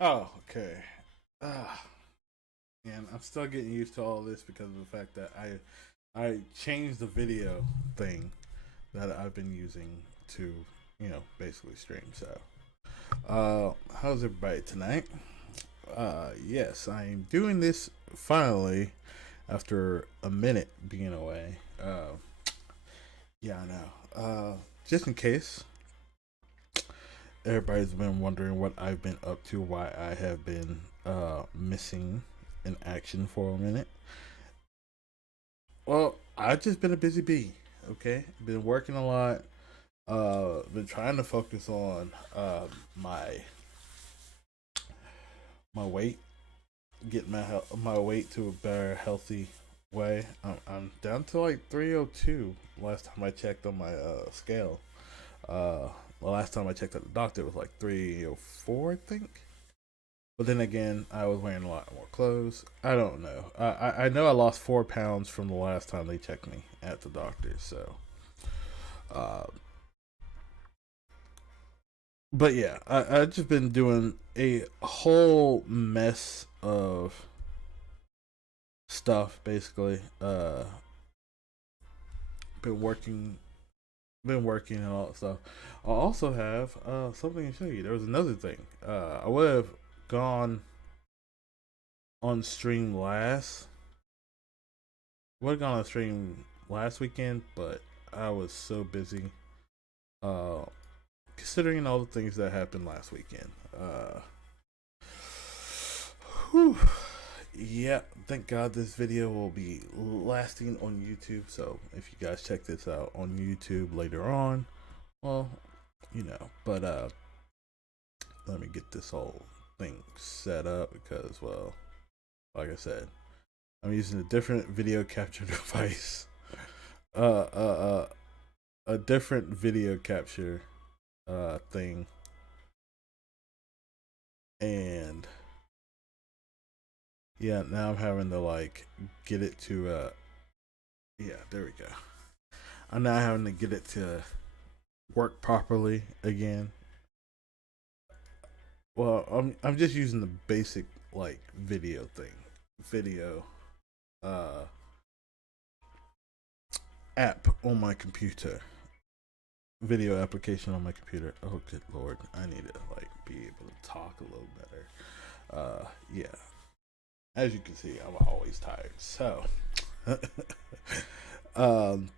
Oh, okay. Ah, and I'm still getting used to all this because of the fact that I changed the video thing that I've been using to, basically stream. So, how's everybody tonight? Yes, I'm doing this finally after a minute being away. Yeah, I know. Just in case everybody's been wondering what I've been up to, why I have been missing in action for a minute. Well, I've just been a busy bee. Okay, been working a lot. Been trying to focus on my my weight, get my weight to a better healthy way. I'm down to like 302. Last time I checked on my scale. The last time I checked at the doctor it was like 304, I think. But then again, I was wearing a lot more clothes. I don't know. I know I lost 4 pounds from the last time they checked me at the doctor. So, uh, but yeah, I just been doing a whole mess of stuff basically. Been working, been working and all that stuff. I also have something to show you. There was another thing. I would have gone on stream last. Would have gone on stream last weekend, but I was so busy. Uh, Considering all the things that happened last weekend. Whew. Yeah, thank God this video will be lasting on YouTube. So if you guys check this out on YouTube later on, well, But let me get this whole thing set up because, well, like I said, I'm using a different video capture device. Uh, uh, uh, a different video capture thing, and yeah, now I'm having to like get it to yeah, there we go. I'm now having to get it to work properly again. Well, I'm just using the basic like video thing, video uh app on my computer, video application on my computer. Oh, good lord, I need to like be able to talk a little better. Yeah, as you can see, I'm always tired. So, um,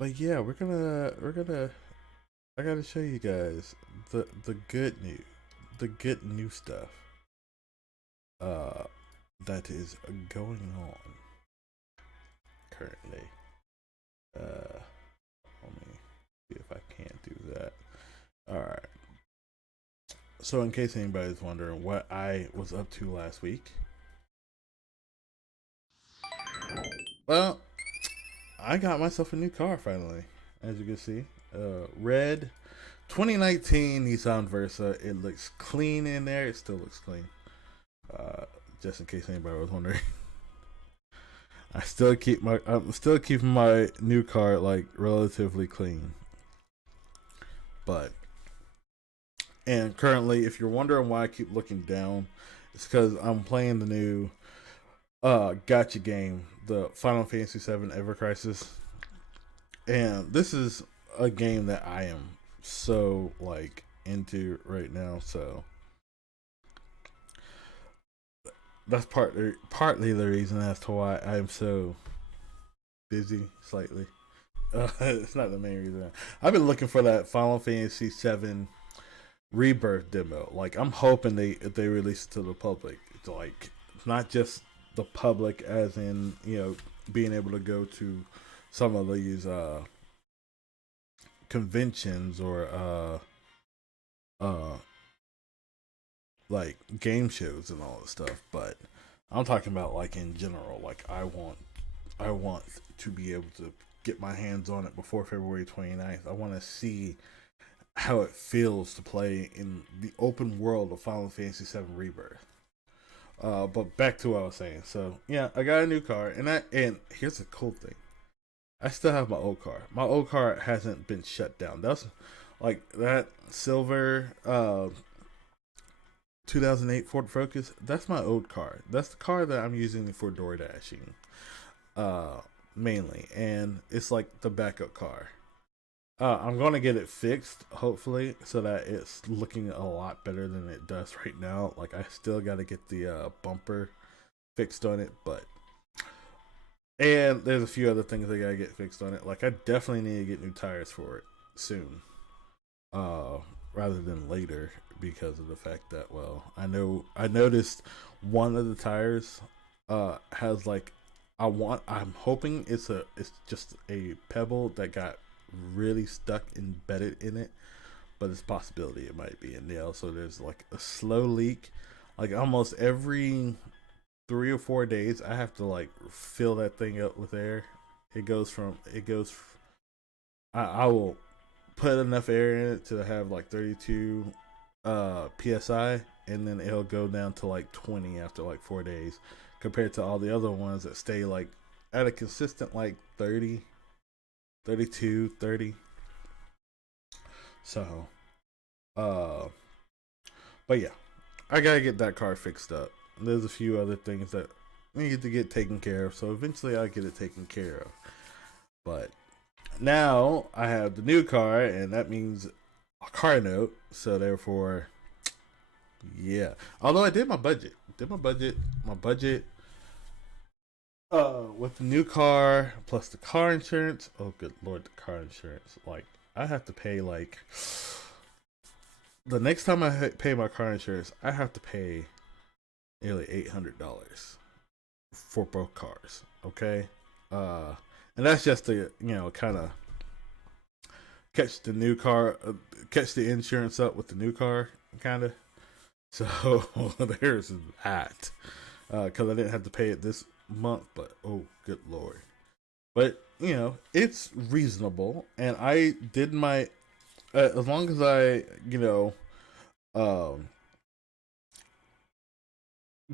but yeah, we're gonna. I gotta show you guys the good new stuff. Uh, that is going on currently. Let me see if I can't do that. All right. So, in case anybody's wondering what I was up to last week, well, I got myself a new car finally. As you can see, red 2019 Nissan Versa. It looks clean in there. It still looks clean. Uh, just in case anybody was wondering, I'm still keeping my new car like relatively clean. But and currently, if you're wondering why I keep looking down, it's because I'm playing the new gotcha game, the Final Fantasy VII Ever Crisis, and this is a game that I am so like into right now. So that's partly the reason as to why I'm so busy slightly. It's not the main reason. I've been looking for that Final Fantasy VII Rebirth demo. Like I'm hoping they release it to the public. It's like not just the public, as in being able to go to some of these conventions or uh like game shows and all this stuff, but I'm talking about like in general. Like I want to be able to get my hands on it before February 29th. I want to see how it feels to play in the open world of Final Fantasy VII Rebirth. But back to what I was saying. So yeah, I got a new car, and here's the cool thing: I still have my old car. My old car hasn't been shut down. That's like that silver 2008 Ford Focus. That's my old car. That's the car that I'm using for door dashing, mainly, and it's like the backup car. I'm gonna get it fixed, hopefully, so that it's looking a lot better than it does right now. Like I still got to get the bumper fixed on it, but and there's a few other things I gotta get fixed on it. Like I definitely need to get new tires for it soon, uh, rather than later, because of the fact that I noticed one of the tires has like I'm hoping it's just a pebble that got really stuck embedded in it, but it's a possibility it might be in there. So there's like a slow leak, like almost every 3 or 4 days I have to like fill that thing up with air. I will put enough air in it to have like 32 psi, and then it'll go down to like 20 after like 4 days, compared to all the other ones that stay like at a consistent like 30, 32, 30. So but yeah, I gotta get that car fixed up. There's a few other things that need to get taken care of, so eventually I'll get it taken care of. But now I have the new car, and that means a car note. So therefore, yeah. Although I my budget. With the new car plus the car insurance. Oh, good lord, the car insurance. Like I have to pay like the next time I pay my car insurance, I have to pay nearly $800 for both cars. Okay, and that's just to kind of catch the new car, catch the insurance up with the new car, kind of. So there's that. Because I didn't have to pay it this month, but oh, good lord. But it's reasonable, and I did my as long as I um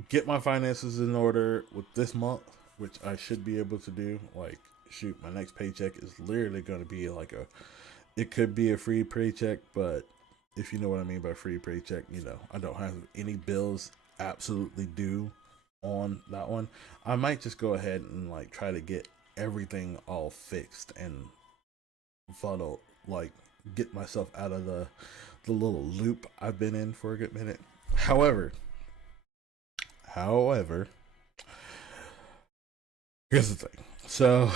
get my finances in order with this month, which I should be able to do. Like, shoot, my next paycheck is literally going to be like it could be a free paycheck, but if you know what I mean by free paycheck, I don't have any bills absolutely due on that one. I might just go ahead and like try to get everything all fixed and funnel, like get myself out of the little loop I've been in for a good minute. However, here's the thing. So,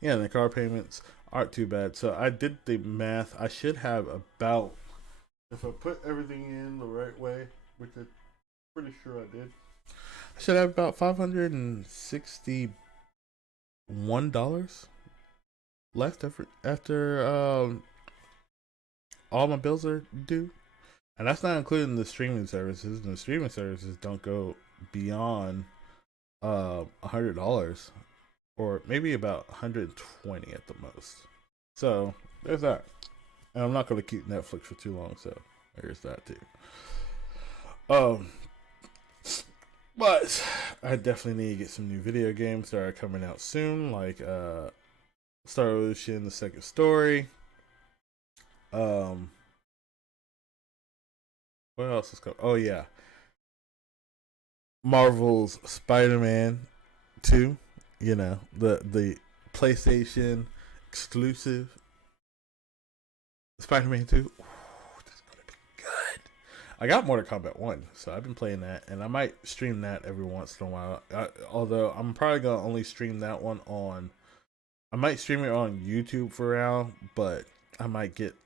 yeah, the car payments aren't too bad. So I did the math. I should have about, if I put everything in the right way, which I'm pretty sure I did, I should have about $561 left after all my bills are due, and that's not including the streaming services. And the streaming services don't go beyond $100, or maybe about 120 at the most. So there's that. And I'm not going to keep Netflix for too long, so there's that too. But I definitely need to get some new video games that are coming out soon, like Star Ocean: The Second Story. What else is coming? Oh yeah, Marvel's Spider-Man 2. You know, the PlayStation exclusive Spider-Man 2. Ooh, that's gonna be good. I got Mortal Kombat 1, so I've been playing that, and I might stream that every once in a while. Although I'm probably gonna only stream that one on. I might stream it on YouTube for now, but I might put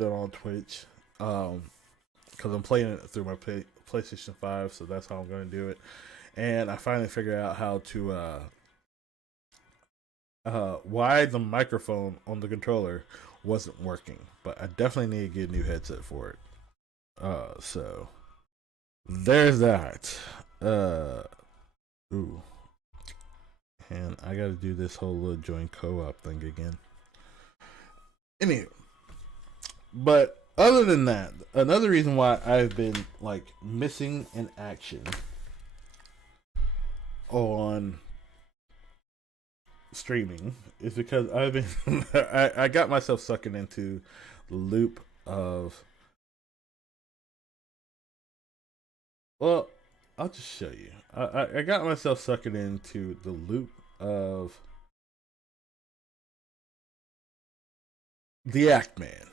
it on Twitch, because I'm playing it through my PlayStation 5, so that's how I'm gonna do it. And I finally figured out how to why the microphone on the controller wasn't working, but I definitely need to get a new headset for it. So there's that. Ooh, and I got to do this whole little joint co-op thing again. Anywho, but other than that, another reason why I've been like missing in action on streaming is because I've been I got myself sucking into the loop of, well, I'll just show you. I got myself sucking into the loop of the Act-Man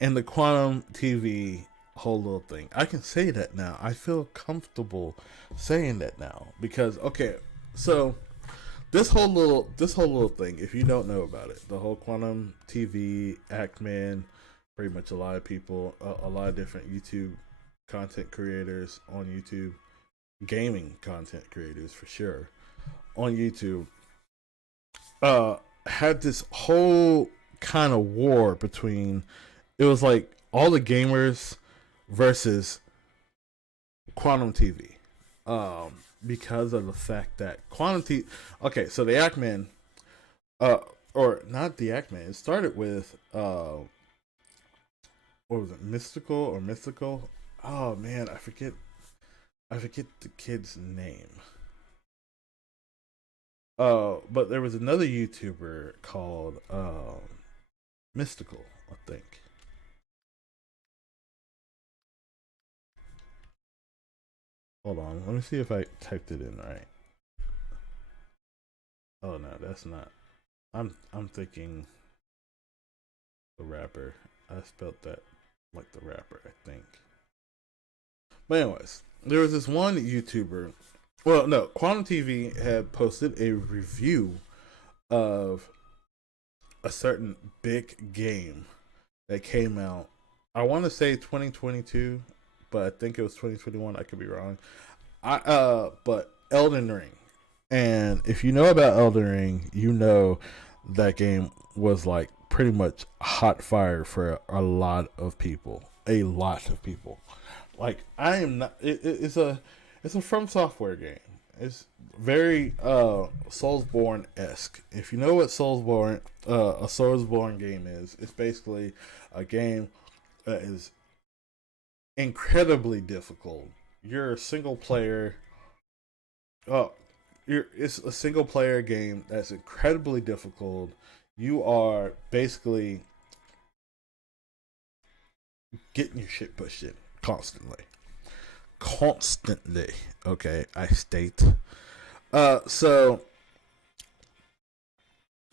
and the Quantum TV whole little thing. I can say that now. I feel comfortable saying that now because okay, so this whole little thing, if you don't know about it, the whole Quantum TV, Act-Man, pretty much a lot of people, a lot of different YouTube content creators on YouTube, gaming content creators for sure on YouTube, had this whole kind of war between, it was like all the gamers versus Quantum TV, because of the fact that Quantum TV, okay, so the Act-Man, or not the Act-Man, it started with what was it, Mystical? Oh man, I forget the kid's name. But there was another YouTuber called Mystical, I think. Hold on, let me see if I typed it in right. Oh no, that's not. I'm thinking the rapper. I spelled that like the rapper, I think. But anyways, there was this one YouTuber. Well, no, Quantum TV had posted a review of a certain big game that came out. I want to say 2022, but I think it was 2021. I could be wrong. But Elden Ring. And if you know about Elden Ring, you know that game was like pretty much hot fire for a lot of people. A lot of people. Like I am not. It's a From Software game. It's very Soulsborne esque. If you know what a Soulsborne game is, it's basically a game that is incredibly difficult. You're a single player. It's a single player game that's incredibly difficult. You are basically getting your shit pushed in constantly. Okay, I state. So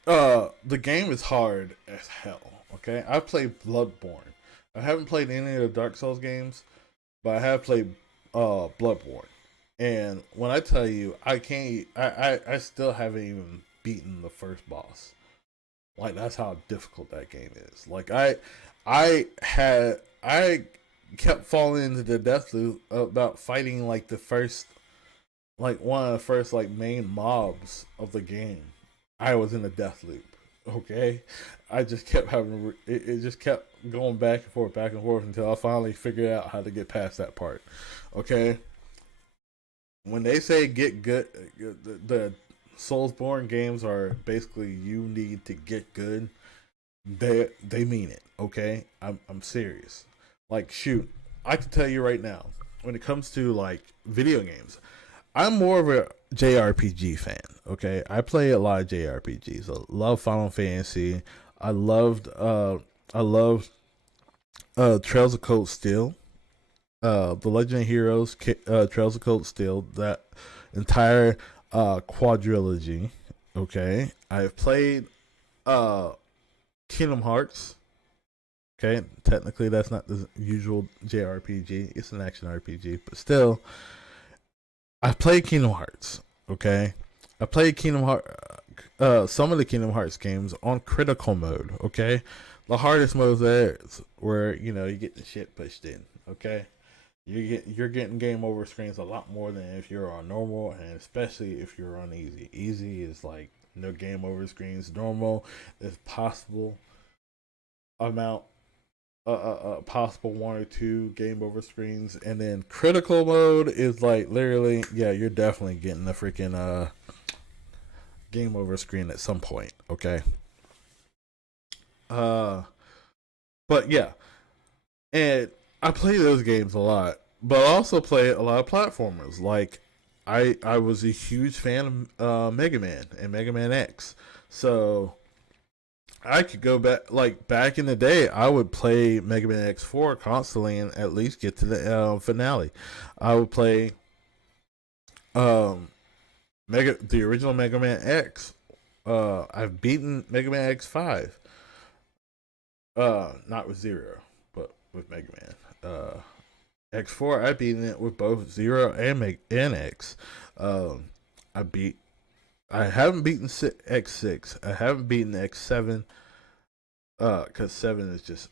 the game is hard as hell. Okay, I played Bloodborne. I haven't played any of the Dark Souls games, but I have played Bloodborne. And when I tell you, I still haven't even beaten the first boss. Like, that's how difficult that game is. Like, I kept falling into the death loop about fighting like the first, like one of the first like main mobs of the game. I was in a death loop. Okay, I just kept having it just kept going back and forth until I finally figured out how to get past that part. Okay, when they say get good, the Soulsborne games are basically you need to get good. They mean it. Okay, I'm serious. Like, shoot, I can tell you right now, when it comes to like video games, I'm more of a JRPG fan. Okay, I play a lot of JRPGs. I love Final Fantasy. I loved I loved Trails of Cold Steel, the Legend of Heroes, Trails of Cold Steel, that entire quadrilogy. Okay, I've played uh Kingdom Hearts. Okay, technically that's not the usual JRPG. It's an action RPG, but still, I played Kingdom Hearts. Okay, I played Kingdom Hearts, some of the Kingdom Hearts games on critical mode. Okay, the hardest mode there is where you get the shit pushed in. Okay, you're getting game over screens a lot more than if you're on normal, and especially if you're on easy. Easy is like no game over screens. Normal is possible amount possible one or two game over screens, and then critical mode is like literally, yeah, you're definitely getting a freaking game over screen at some point. Okay, uh but yeah, and I play those games a lot, but I also play a lot of platformers. Like, I was a huge fan of Mega Man and Mega Man X, so I could go back, like back in the day, I would play Mega Man X4 constantly and at least get to the finale. I would play um the original Mega Man X. I've beaten Mega Man X5. Not with Zero, but with Mega Man. X4, I've beaten it with both Zero and X. Um, I beat. I haven't beaten X6. I haven't beaten X7. Cause 7 is just.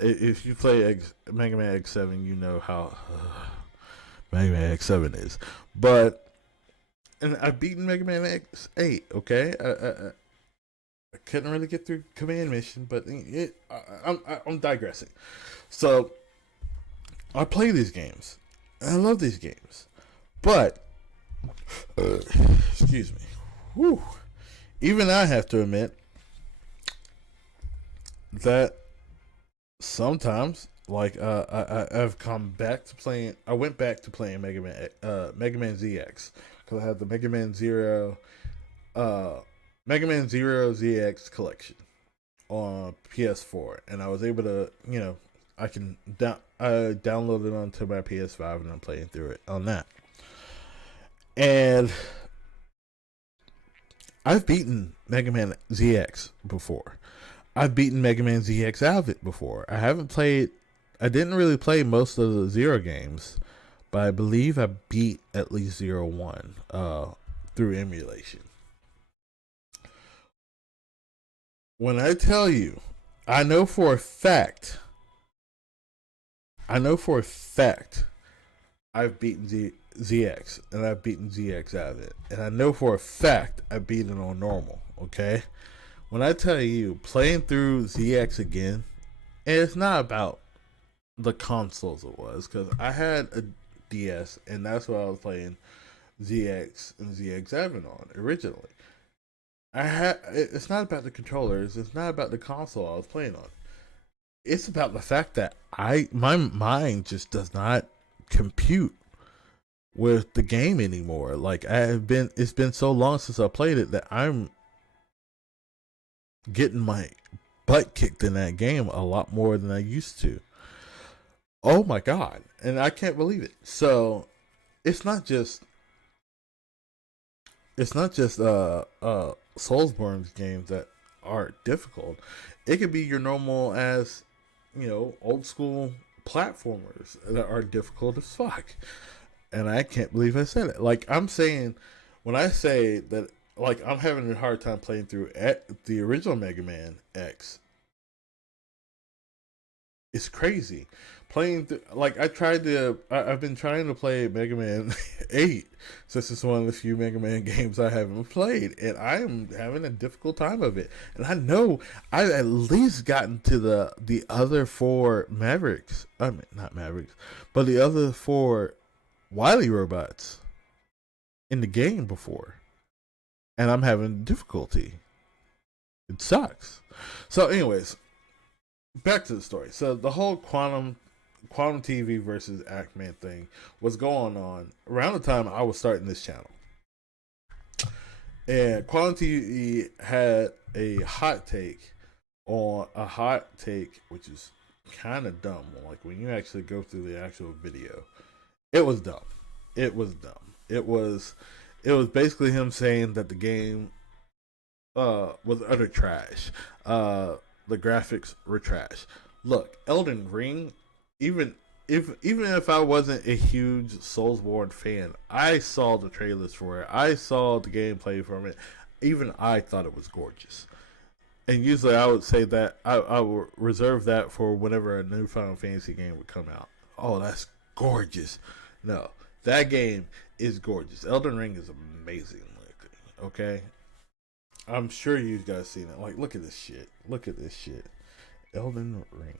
If you play Mega Man X7, you know how Mega Man X7 is. But and I've beaten Mega Man X8. Okay, I couldn't really get through command mission, but I'm digressing. So I play these games. I love these games, but excuse me. Whew. Even I have to admit that sometimes, like, I've come back to playing. I went back to playing Mega Man ZX, because I have the Mega Man Zero ZX collection on PS4, and I was able to, I downloaded it onto my PS5, and I'm playing through it on that. And I've beaten Mega Man ZX before. I've beaten Mega Man ZX Avid before. I didn't really play most of the Zero games, but I believe I beat at least Zero 1 through emulation. When I tell you, I know for a fact, I've beaten ZX, and I've beaten ZX Avid, and I know for a fact I beat it on normal. Okay, when I tell you playing through ZX again, and it's not about the consoles it was, because I had a DS, and that's what I was playing ZX and ZX Avid on originally. It's not about the controllers. It's not about the console I was playing on. It's about the fact that my mind just does not compute with the game anymore. Like, it's been so long since I played it that I'm getting my butt kicked in that game a lot more than I used to. Oh my god. And I can't believe it. So it's not just Soulsborne games that are difficult. It could be your normal as, old school platformers that are difficult as fuck. And I can't believe I said it. Like, I'm saying, when I say that, like, I'm having a hard time playing through the original Mega Man X, it's crazy. Like, I've been trying to play Mega Man 8 since it's one of the few Mega Man games I haven't played, and I am having a difficult time of it. And I know I've at least gotten to the other four Mavericks. I mean, not Mavericks, but the other four Wily robots in the game before, and I'm having difficulty. It sucks. So, anyways, back to the story. So the whole Quantum TV versus Act-Man thing was going on around the time I was starting this channel. And Quantum TV had a hot take, which is kind of dumb. Like, when you actually go through the actual video, it was dumb. It was dumb. It was basically him saying that the game was utter trash. The graphics were trash. Look, Elden Ring, even if I wasn't a huge Soulsborne fan, I saw the trailers for it. I saw the gameplay from it. Even I thought it was gorgeous. And usually I would say that I would reserve that for whenever a new Final Fantasy game would come out. Oh, that's gorgeous. No, that game is gorgeous. Elden Ring is amazing. Okay? I'm sure you guys seen it. Like, look at this shit. Look at this shit. Elden Ring.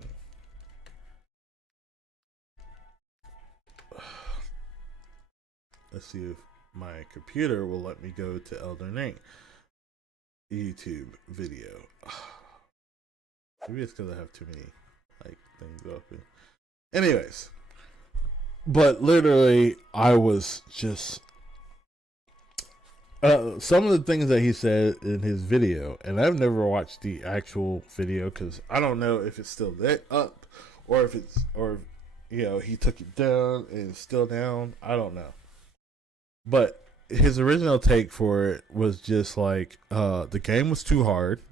Let's see if my computer will let me go to Elden Ring YouTube video. Maybe it's because I have too many things open. Anyways, but literally, I was just some of the things that he said in his video, and I've never watched the actual video because I don't know if it's still up or if he took it down and it's still down. I don't know. But his original take for it was just like the game was too hard,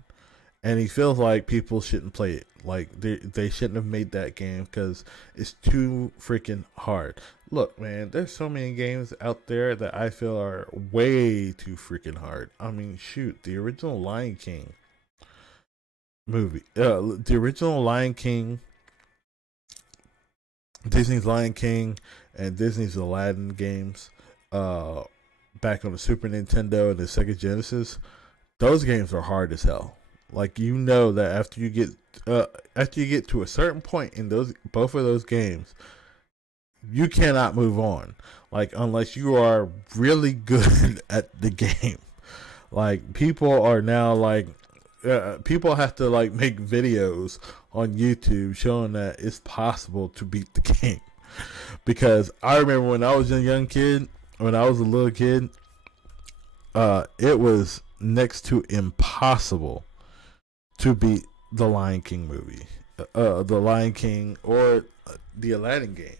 and he feels like people shouldn't play it. Like, they shouldn't have made that game because it's too freaking hard. Look, man, there's so many games out there that I feel are way too freaking hard. I mean, shoot, the original Lion King movie, the original Lion King, Disney's Lion King, and Disney's Aladdin games, back on the Super Nintendo and the Sega Genesis, those games are hard as hell. Like, you know that after you get to a certain point in both of those games, you cannot move on. Like, unless you are really good at the game. Like, people are now people have to make videos on YouTube showing that it's possible to beat the game. Because I remember when I was a young kid, when I was a little kid, it was next to impossible to beat the Lion King movie, the Lion King or the Aladdin game.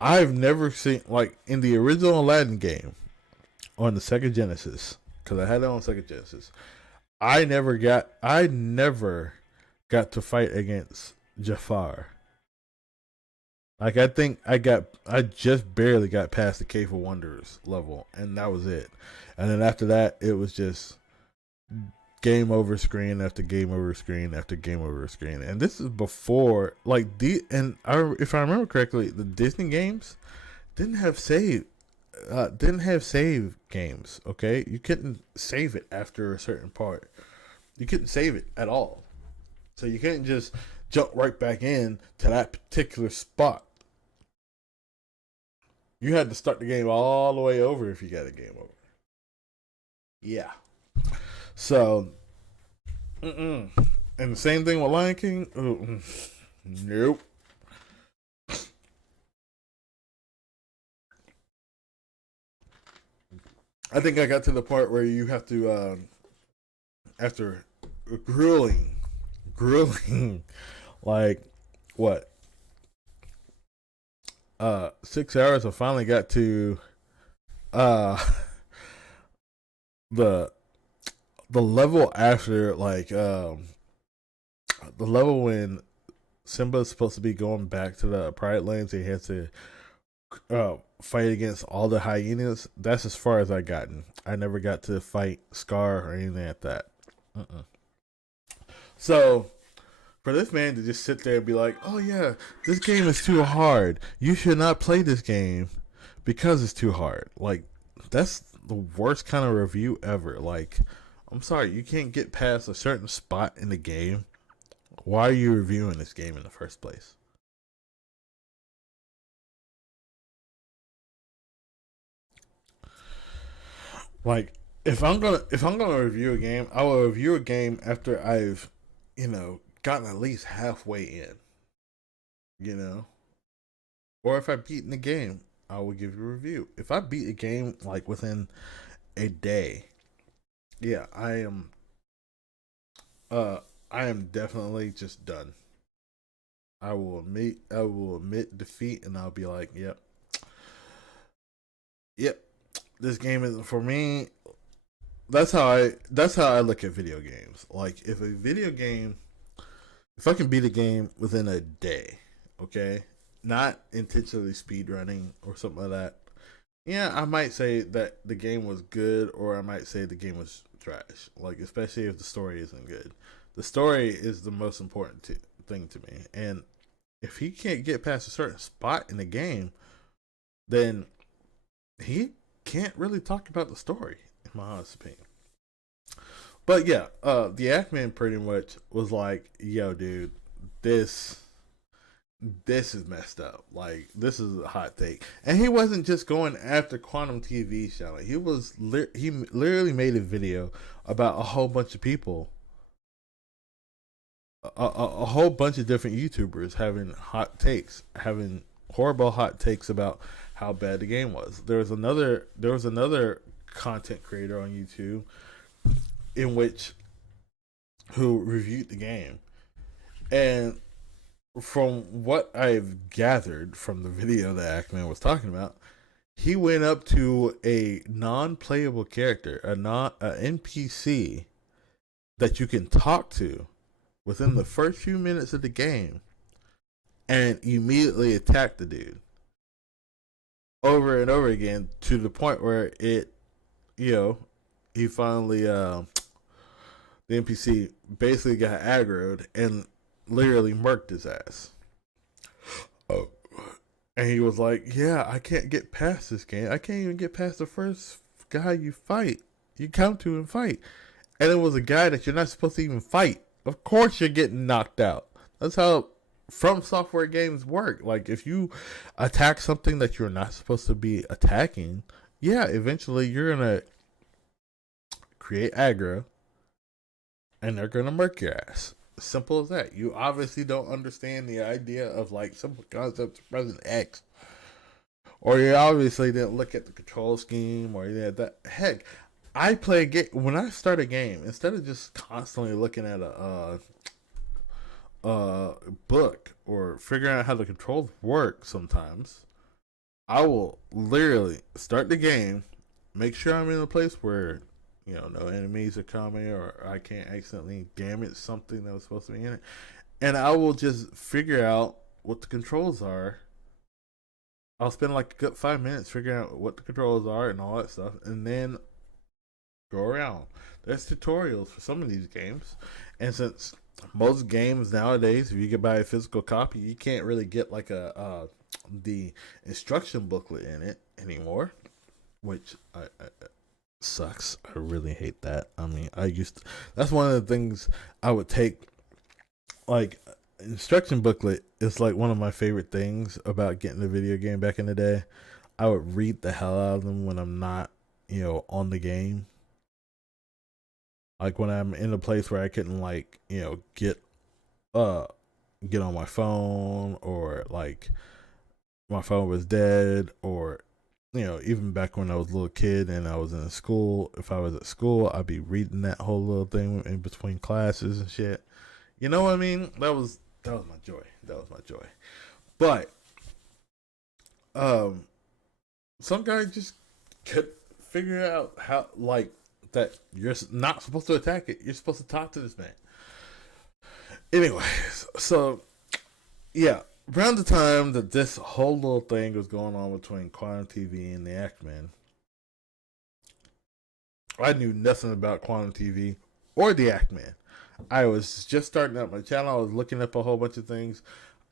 I've never seen, in the original Aladdin game on the Sega Genesis, because I had it on Sega Genesis, I never got to fight against Jafar. I think I just barely got past the Cave of Wonders level, and that was it. And then after that, it was just game over screen after game over screen after game over screen. And this is before, if I remember correctly, the Disney games didn't have save games. Okay, you couldn't save it after a certain part. You couldn't save it at all, so you couldn't just jump right back in to that particular spot. You had to start the game all the way over if you got a game over. Yeah. So, and the same thing with Lion King. Nope. I think I got to the part where you have to, after grueling, like, what? 6 hours, I finally got to, the level after, the level when Simba's supposed to be going back to the Pride Lands. He has to fight against all the hyenas. That's as far as I gotten. I never got to fight Scar or anything like that. Uh-uh. So for this man to just sit there and be like, "Oh yeah, this game is too hard. You should not play this game because it's too hard." Like, that's the worst kind of review ever. Like, I'm sorry, you can't get past a certain spot in the game. Why are you reviewing this game in the first place? Like, if I'm gonna review a game, I will review a game after I've, gotten at least halfway in, you know, or if I beaten the game, I will give you a review. If I beat a game like within a day, yeah, uh I am definitely just done. I will admit defeat, and I'll be like, yep, this game isn't for me. That's how I look at video games. Like, if I can beat a game within a day, okay, not intentionally speed running or something like that. Yeah, I might say that the game was good, or I might say the game was trash. Like, especially if the story isn't good. The story is the most important thing to me, and if he can't get past a certain spot in the game, then he can't really talk about the story, in my honest opinion. But yeah, the Ackman pretty much was like, "Yo, dude, this this is messed up. Like, this is a hot take." And he wasn't just going after Quantum TV show. He literally made a video about a whole bunch of people, a whole bunch of different YouTubers having horrible hot takes about how bad the game was. There was another content creator on YouTube in which who reviewed the game, and from what I've gathered from the video that Ackman was talking about, he went up to a non-playable character, a NPC that you can talk to within the first few minutes of the game, and immediately attacked the dude over and over again, to the point where you know, he finally the NPC basically got aggroed and literally murked his ass. Oh. And he was like, "Yeah, I can't get past this game. I can't even get past the first guy you come to and fight." And it was a guy that you're not supposed to even fight. Of course you're getting knocked out. That's how From Software games work. Like, if you attack something that you're not supposed to be attacking, yeah, eventually you're gonna create aggro, and they're gonna murk your ass. Simple as that. You obviously don't understand the idea of, like, simple concepts of President X, or you obviously didn't look at the control scheme, or you that. Heck, I play a game when I start a game, instead of just constantly looking at a book or figuring out how the controls work. Sometimes I will literally start the game, make sure I'm in a place where, no enemies are coming, or I can't accidentally damage something that was supposed to be in it. And I will just figure out what the controls are. I'll spend like a good 5 minutes figuring out what the controls are and all that stuff, and then go around. There's tutorials for some of these games, and since most games nowadays, if you can buy a physical copy, you can't really get like the instruction booklet in it anymore, which I sucks. I really hate that. I mean, that's one of the things I would take. Like, instruction booklet is like one of my favorite things about getting a video game back in the day. I would read the hell out of them when I'm not, on the game. Like, when I'm in a place where I couldn't, like, get on my phone, or like my phone was dead, or even back when I was a little kid and I was in school, if I was at school, I'd be reading that whole little thing in between classes and shit. You know what I mean? That was my joy. That was my joy. But some guy just could figure out how, like, that you're not supposed to attack it. You're supposed to talk to this man. Anyways, so yeah, around the time that this whole little thing was going on between Quantum TV and the Ackman, I knew nothing about Quantum TV or the Ackman. I was just starting up my channel. I was looking up a whole bunch of things.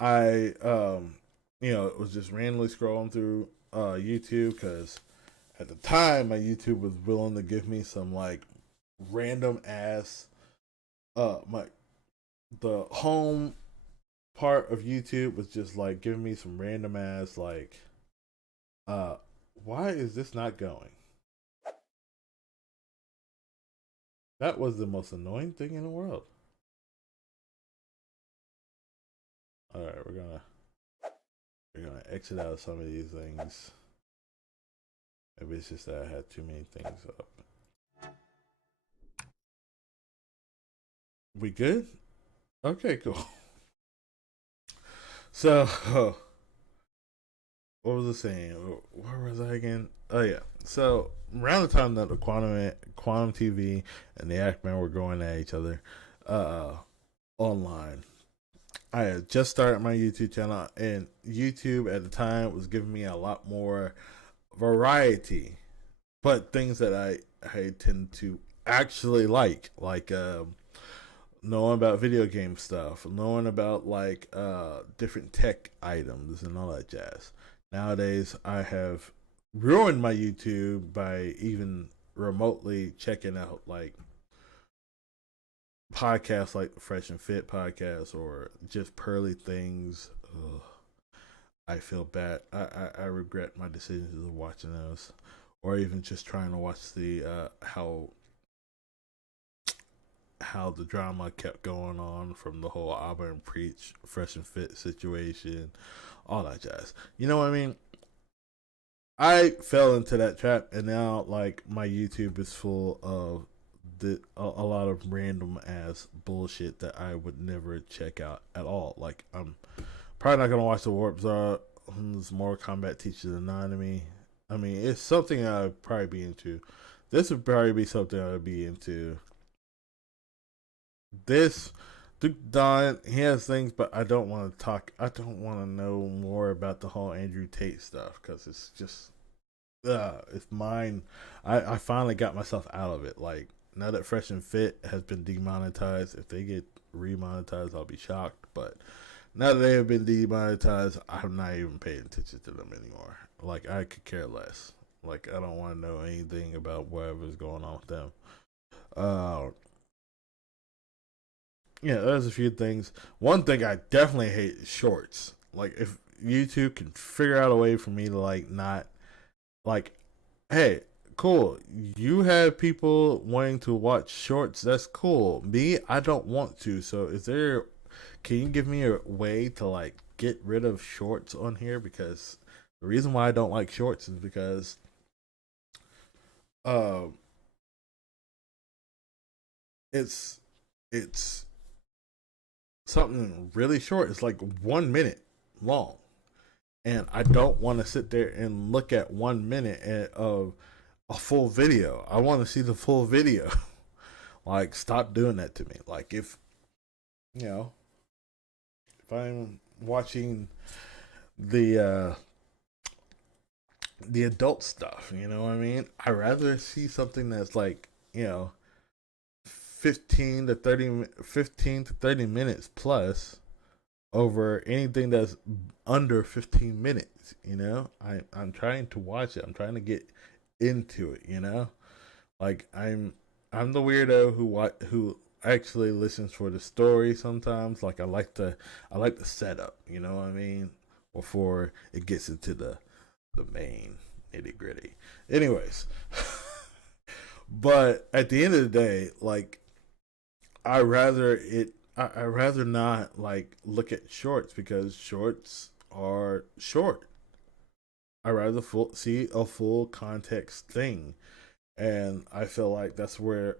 I, it was just randomly scrolling through YouTube because at the time my YouTube was willing to give me some like random ass my the home part of YouTube was just like giving me some random ass like uh why is this not going? That was the most annoying thing in the world. Alright, we're gonna exit out of some of these things. Maybe it's just that I had too many things up. We good? Okay, cool. So what was I saying? Where was I again? Oh yeah. So around the time that the Quantum TV and the Ackman were going at each other, online, I had just started my YouTube channel, and YouTube at the time was giving me a lot more variety, but things that I tend to actually like knowing about video game stuff, knowing about like different tech items and all that jazz. Nowadays, I have ruined my YouTube by even remotely checking out like podcasts like the Fresh and Fit podcast or just Pearly Things. Ugh, I feel bad. I regret my decisions of watching those, or even just trying to watch the how the drama kept going on from the whole Auburn Preach Fresh and Fit situation, all that jazz. You know what I mean? I fell into that trap, and now like my YouTube is full of a lot of random ass bullshit that I would never check out at all. Like I'm probably not gonna watch the Warp Zone, Mortal Kombat Teaches Anatomy. I mean, it's something I'd probably be into. This would probably be something I'd be into. This Duke Don, he has things, but I don't want to talk. I don't want to know more about the whole Andrew Tate stuff because it's just, it's mine. I finally got myself out of it. Like now that Fresh and Fit has been demonetized, if they get remonetized, I'll be shocked. But now that they have been demonetized, I'm not even paying attention to them anymore. Like I could care less. Like I don't want to know anything about whatever's going on with them. Uh, yeah, there's a few things. One thing I definitely hate is shorts. Like if YouTube can figure out a way for me to like not like, hey, cool. You have people wanting to watch shorts. That's cool. Me, I don't want to. So is there? Can you give me a way to like get rid of shorts on here? Because the reason why I don't like shorts is because uh, it's it's something really short. It's like 1 minute long, and I don't want to sit there and look at 1 minute of a full video. I want to see the full video. Like, stop doing that to me. Like, you know, if I'm watching the the adult stuff, you know what I mean? I rather see something that's like 15 to 30 minutes plus over anything that's under 15 minutes. I'm trying to watch it. I'm trying to get into it. Like I'm the weirdo who actually listens for the story sometimes. Like I like the setup, you know what I mean, before it gets into the main nitty gritty. Anyways, but at the end of the day, like I rather not like look at shorts because shorts are short. I rather see a full context thing, and I feel like that's where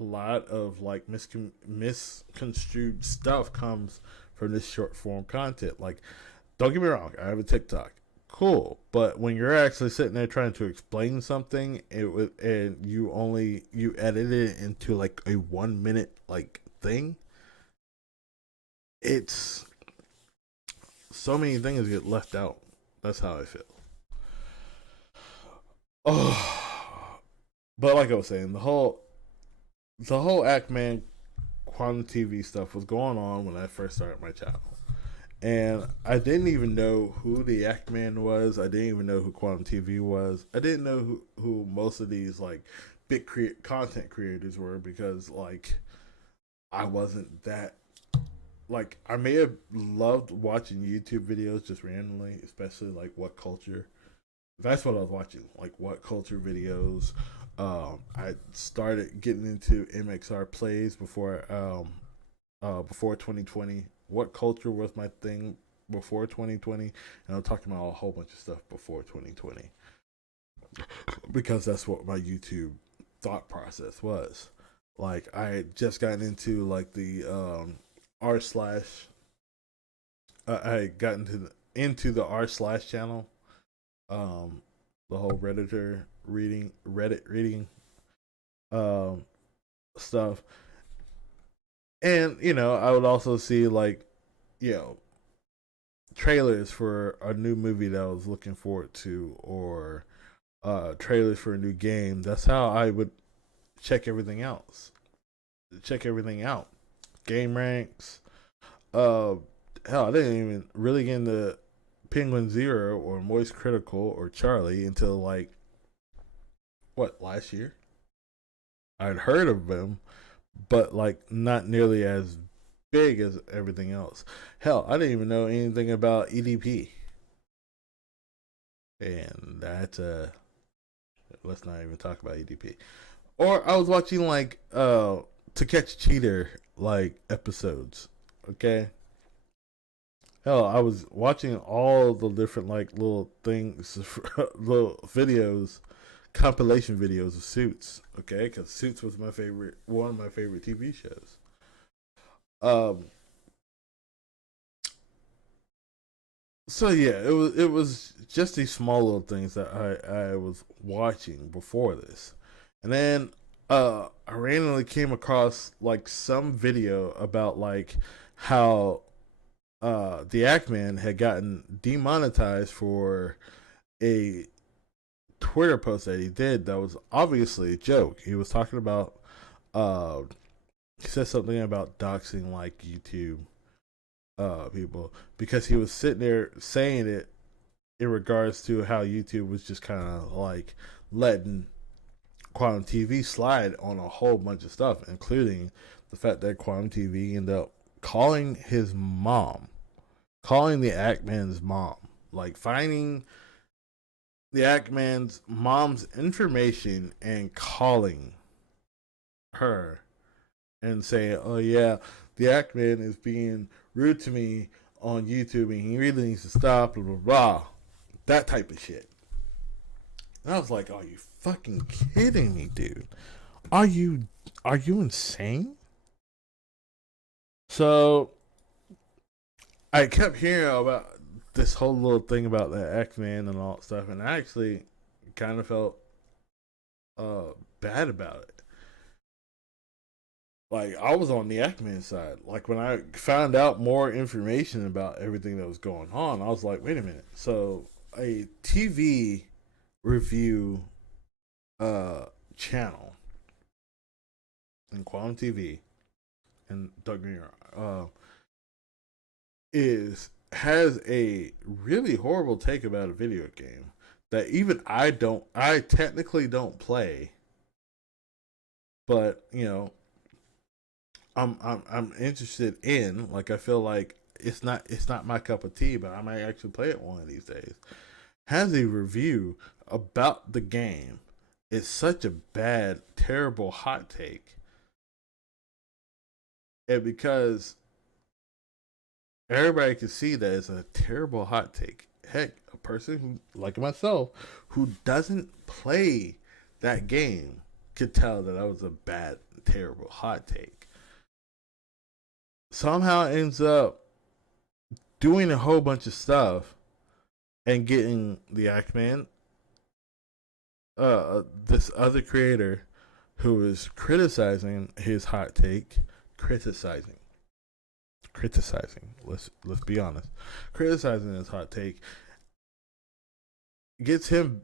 a lot of like misconstrued stuff comes from this short form content. Like, don't get me wrong, I have a TikTok, cool, but when you're actually sitting there trying to explain something, and you edit it into like a 1 minute like thing, it's so many things get left out. That's how I feel. Oh, but like I was saying, the whole Ackman Quantum TV stuff was going on when I first started my channel. And I didn't even know who the Ackman was. I didn't even know who Quantum TV was. I didn't know who most of these like big content creators were, because like I wasn't that, like, I may have loved watching YouTube videos just randomly, especially like what culture. That's what I was watching, like what culture videos. I started getting into MXR plays before 2020. What culture was my thing before 2020? And I'm talking about a whole bunch of stuff before 2020, because that's what my YouTube thought process was. Like I had just gotten into like the r slash. I had gotten into the r slash channel. Um, the whole Reddit reading um stuff. And I would also see like you know trailers for a new movie that I was looking forward to, or trailers for a new game. That's how I would check everything else. Check everything out. Game ranks. Uh, Hell, I didn't even really get into Penguin Zero or Moist Critical or Charlie until like what, last year. I'd heard of them, but like not nearly as big as everything else. Hell, I didn't even know anything about EDP, and that's let's not even talk about EDP. Or I was watching like To Catch a Cheater like episodes. Okay. Hell, I was watching all the different like little things, little videos, compilation videos of Suits. Okay, because Suits was one of my favorite TV shows. Um, so yeah, it was just these small little things that I was watching before this, and then I randomly came across like some video about like how the Ackman had gotten demonetized for a Twitter post that he did that was obviously a joke. He was talking about uh he said something about doxing like YouTube people, because he was sitting there saying it in regards to how YouTube was just kind of like letting Quantum TV slide on a whole bunch of stuff, including the fact that Quantum TV ended up calling his mom, calling the Ackman's mom, like finding the Ackman's mom's information and calling her and saying, "Oh yeah, the Ackman is being rude to me on YouTube, and he really needs to stop." Blah blah blah, that type of shit. And I was like, "Are you fucking kidding me, dude? Are you insane?" So I kept hearing about this whole little thing about the Ackman and all that stuff, and I actually kind of felt uh bad about it. Like I was on the Ackman side. Like when I found out more information about everything that was going on, I was like, wait a minute. So a TV review uh channel in Quantum TV, and don't get me wrong, is has a really horrible take about a video game that even I technically don't play, but I'm interested in. Like I feel like it's not my cup of tea, but I might actually play it one of these days. Has a review about the game. It's such a bad, terrible hot take, and because everybody can see that it's a terrible hot take. Heck, a person who, like myself, who doesn't play that game could tell that that was a bad, terrible hot take. Somehow ends up doing a whole bunch of stuff and getting the Ackman, this other creator who is criticizing his hot take, criticizing, criticizing. Let's be honest. Criticizing his hot take gets him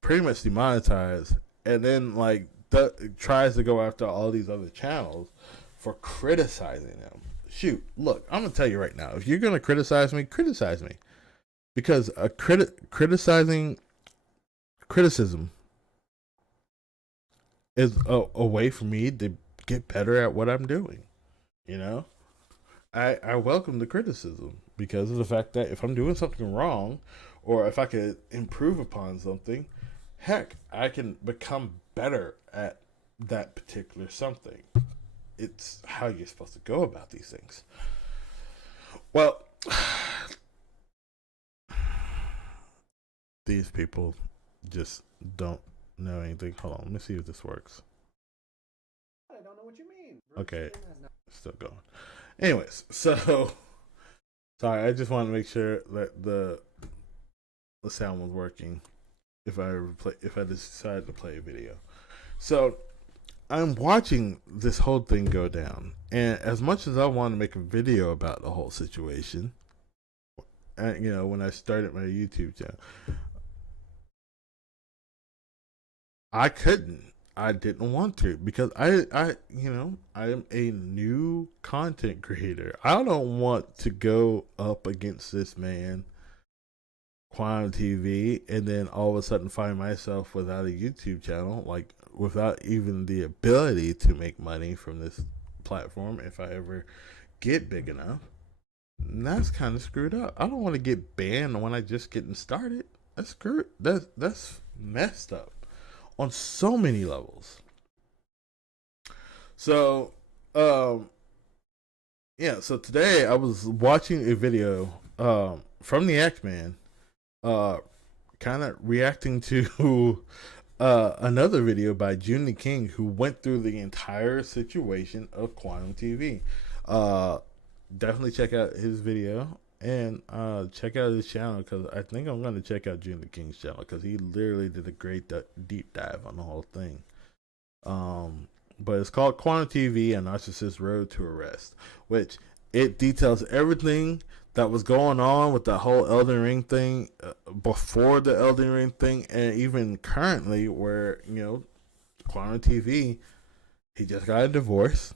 pretty much demonetized, and then like tries to go after all these other channels for criticizing them. Shoot, look, I'm gonna tell you right now. If you're gonna criticize me, because criticism is a way for me to get better at what I'm doing. You know, I welcome the criticism because of the fact that if I'm doing something wrong, or if I could improve upon something, heck, I can become better at that particular something. It's how you're supposed to go about these things. Well, these people just don't know anything. Hold on, let me see if this works. I don't know what you mean. Okay, still going. Anyways, so sorry, I just want to make sure that the sound was working. If I decided to play a video, so I'm watching this whole thing go down, and as much as I want to make a video about the whole situation, and when I started my YouTube channel, I couldn't. I didn't want to because I am a new content creator. I don't want to go up against this man, Quantum TV, and then all of a sudden find myself without a YouTube channel, like without even the ability to make money from this platform if I ever get big enough. And that's kind of screwed up. I don't want to get banned when I just getting started. That's screwed. That's messed up on so many levels. So, yeah. So today I was watching a video from the X-Man, kind of reacting to another video by Junie King, who went through the entire situation of Quantum TV. Definitely check out his video and check out his channel, because I think I'm going to check out Junie King's channel because he literally did a great deep dive on the whole thing. But it's called Quantum TV: A Narcissist's Road to Arrest, which it details everything that was going on with the whole Elden Ring thing, before the Elden Ring thing, and even currently, where Quantum TV, he just got a divorce.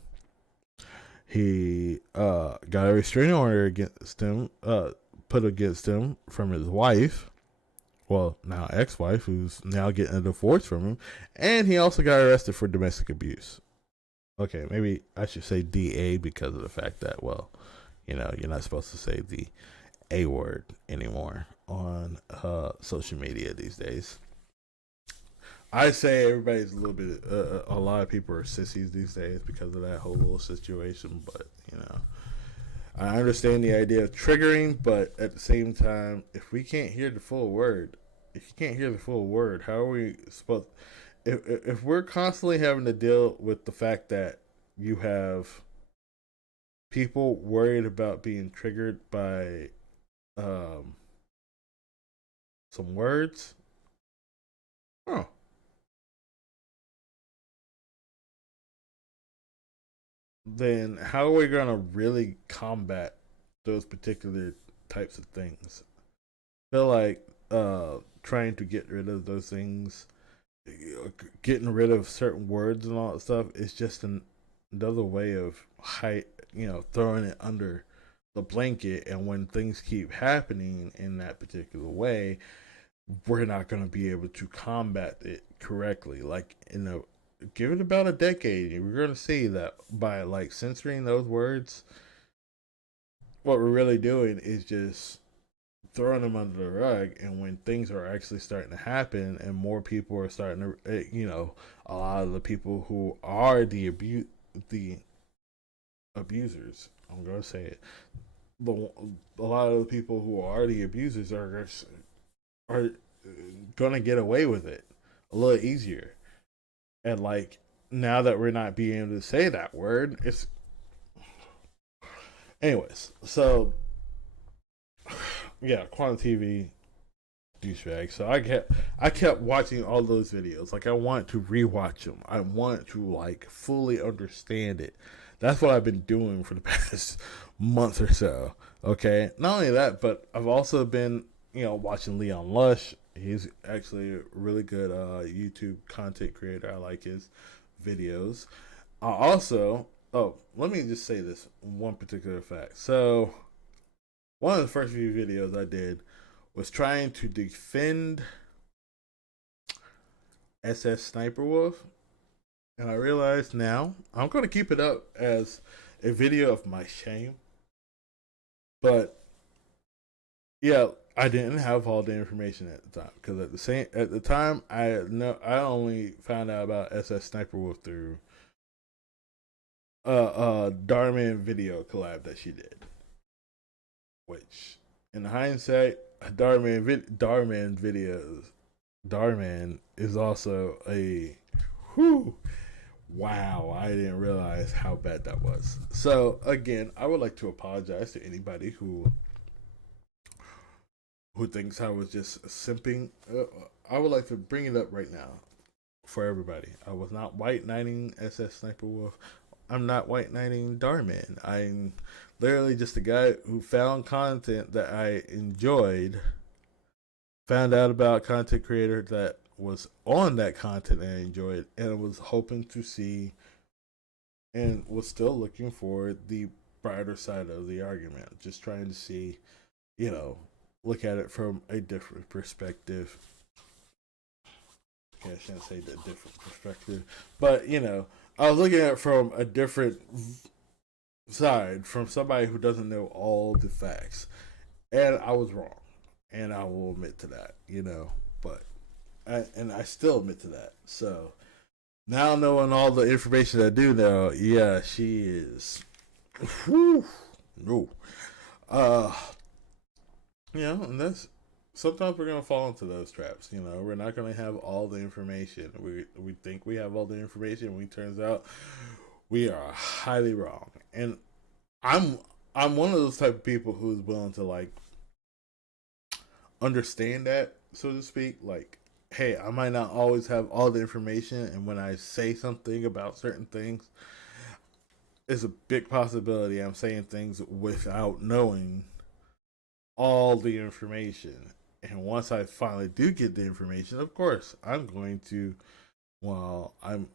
He got a restraining order against him, put against him from his wife, well, now ex-wife, who's now getting a divorce from him, and he also got arrested for domestic abuse. Okay, maybe I should say DA because of the fact that, well, you're not supposed to say the A word anymore on social media these days. I say everybody's a little bit, a lot of people are sissies these days because of that whole little situation, but, I understand the idea of triggering, but at the same time, if we can't hear the full word, how are we supposed, if we're constantly having to deal with the fact that you have people worried about being triggered by some words, then how are we going to really combat those particular types of things? I feel like trying to get rid of those things, getting rid of certain words and all that stuff, is just another way of throwing it under the blanket. And when things keep happening in that particular way, we're not going to be able to combat it correctly. Like, give it about a decade, and we're going to see that by censoring those words, what we're really doing is just throwing them under the rug. And when things are actually starting to happen and more people are starting to, a lot of the people who are the abusers, I'm going to say it, a lot of the people who are the abusers are going to get away with it a little easier. And now that we're not being able to say that word, it's anyways. So yeah, Quantum TV douchebag. So I kept watching all those videos. I want to rewatch them. I want to fully understand it. That's what I've been doing for the past month or so. Okay, not only that, but I've also been, watching Leon Lush. He's actually a really good YouTube content creator. I like his videos. I also, let me just say this one particular fact. So, one of the first few videos I did was trying to defend SS Sniper Wolf, and I realized now I'm going to keep it up as a video of my shame. But yeah, I didn't have all the information at the time because at the time I only found out about SS Sniper Wolf through Darman video collab that she did, which in hindsight, Darman is also a whew. Wow, I didn't realize how bad that was. So again, I would like to apologize to anybody who thinks I was just simping. I would like to bring it up right now for everybody. I was not white knighting SS Sniper Wolf. I'm not white knighting Darman. I'm literally just a guy who found content that I enjoyed, found out about a content creator that was on that content and I enjoyed, and was hoping to see and was still looking for the brighter side of the argument. Just trying to see, look at it from a different perspective. Okay, I shouldn't say the different perspective, but I was looking at it from a different side, from somebody who doesn't know all the facts, and I was wrong, and I will admit to that, but I still admit to that. So now knowing all the information I do know, yeah, she is. Whew, no, and that's sometimes we're gonna fall into those traps. We're not gonna have all the information. We think we have all the information. When it turns out we are highly wrong. And I'm one of those type of people who's willing to understand that, so to speak. Like, hey, I might not always have all the information, and when I say something about certain things, it's a big possibility I'm saying things without knowing all the information. And once I finally do get the information, of course, I'm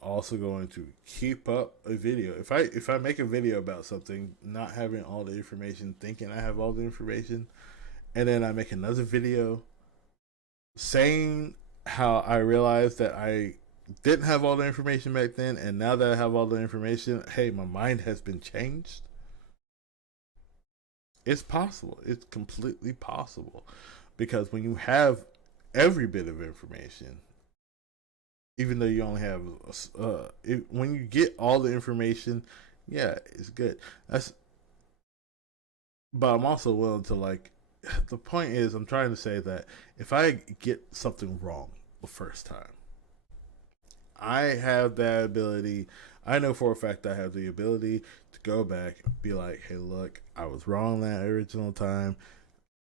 also going to keep up a video. If I make a video about something, not having all the information, thinking I have all the information, and then I make another video saying how I realized that I didn't have all the information back then, and now that I have all the information, hey, my mind has been changed. It's possible. It's completely possible. Because when you have every bit of information, even though you only have, when you get all the information, yeah, it's good. But I'm also willing to the point is, I'm trying to say that if I get something wrong the first time, I have that ability. I know for a fact I have the ability to go back and be like, hey, look, I was wrong that original time.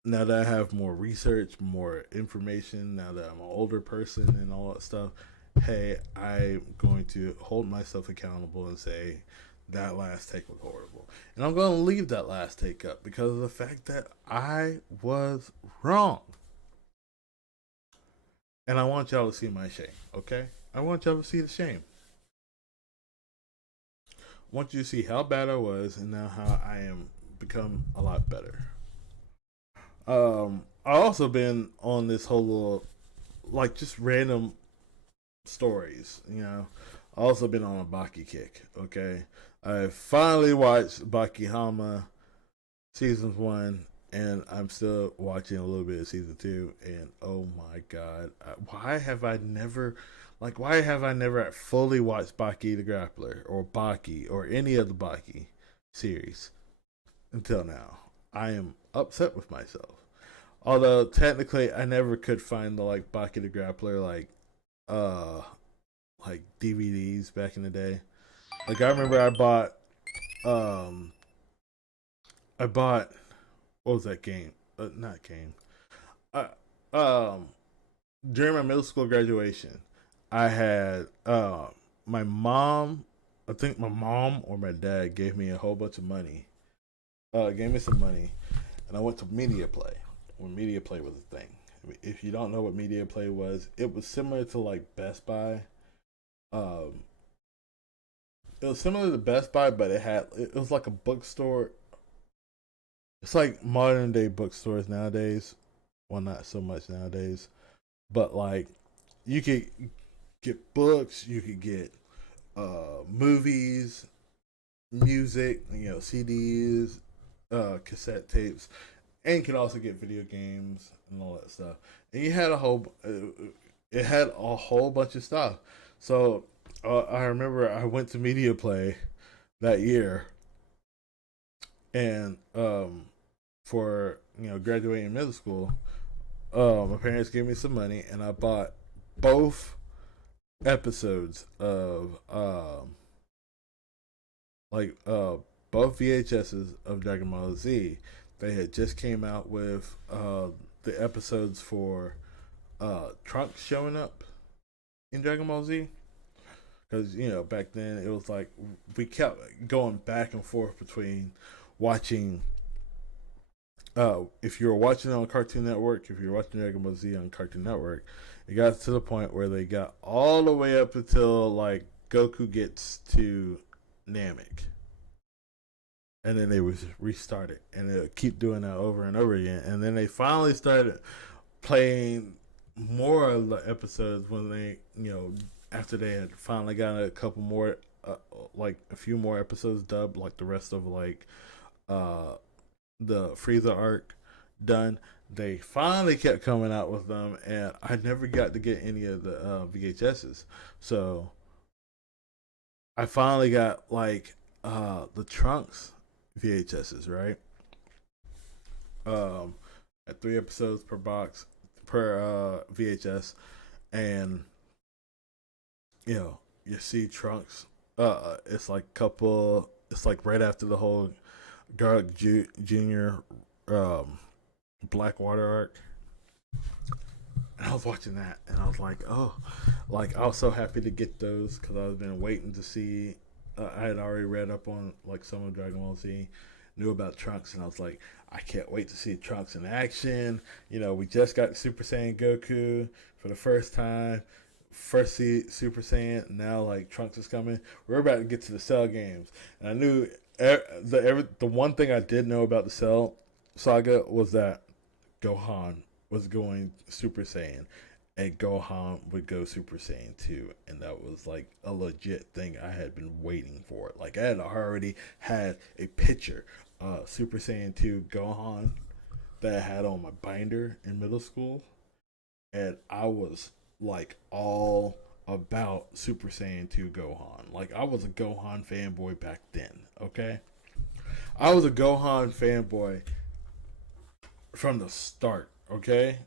Now that I have more research, more information, now that I'm an older person and all that stuff, hey, I'm going to hold myself accountable and say that last take was horrible. And I'm going to leave that last take up because of the fact that I was wrong. And I want y'all to see my shame, okay? I want y'all to see the shame. I want you to see how bad I was and now how I am become a lot better. I also been on this whole little, just random stories, I also been on a Baki kick, okay? I finally watched Baki Hama season 1, and I'm still watching a little bit of season 2, and oh my god, why have I never fully watched Baki the Grappler, or Baki, or any of the Baki series until now? I am upset with myself. Although technically I never could find the Baki the Grappler DVDs back in the day. I remember I bought what was that game? Not game. During my middle school graduation, I had my mom I think my mom or my dad gave me a whole bunch of money. Gave me some money, and I went to Media Play when Media Play was a thing. If you don't know what Media Play was, it was similar to like Best Buy. Um, it was similar to Best Buy, but it was like a bookstore. It's like modern day bookstores nowadays. Well, not so much nowadays, but like you could get books, you could get movies, music, CDs, cassette tapes, and you can also get video games and all that stuff. And you had it had a whole bunch of stuff. So I remember I went to Media Play that year, and for graduating middle school, my parents gave me some money, and I bought both episodes of both VHSs of Dragon Ball Z. They had just came out with the episodes for Trunks showing up in Dragon Ball Z. Because, back then it was like we kept going back and forth between watching. If you were watching it on Cartoon Network, if you were watching Dragon Ball Z on Cartoon Network, it got to the point where they got all the way up until like Goku gets to Namek. And then they would restart it, and they would keep doing that over and over again. And then they finally started playing more of the episodes when they, after they had finally gotten a couple more, like a few more episodes dubbed, like the rest of like the Frieza arc done. They finally kept coming out with them, and I never got to get any of the VHSs. So I finally got like the Trunks VHSs, right? At 3 episodes per box per VHS, and you see Trunks. It's like right after the whole Garlic Jr. Blackwater arc. And I was watching that, and I was like, oh, like I was so happy to get those because I've been waiting to see. I had already read up on like some of Dragon Ball Z, knew about Trunks, and I was like, I can't wait to see Trunks in action. We just got Super Saiyan Goku for the first time. First see Super Saiyan, now like Trunks is coming. We're about to get to the Cell games, and I knew the one thing I did know about the Cell saga was that Gohan was going Super Saiyan, and Gohan would go Super Saiyan 2, and that was like a legit thing I had been waiting for. Like I had already had a picture of Super Saiyan 2 Gohan that I had on my binder in middle school, and I was like all about Super Saiyan 2 Gohan. Like I was a Gohan fanboy back then, okay? I was a Gohan fanboy from the start, okay?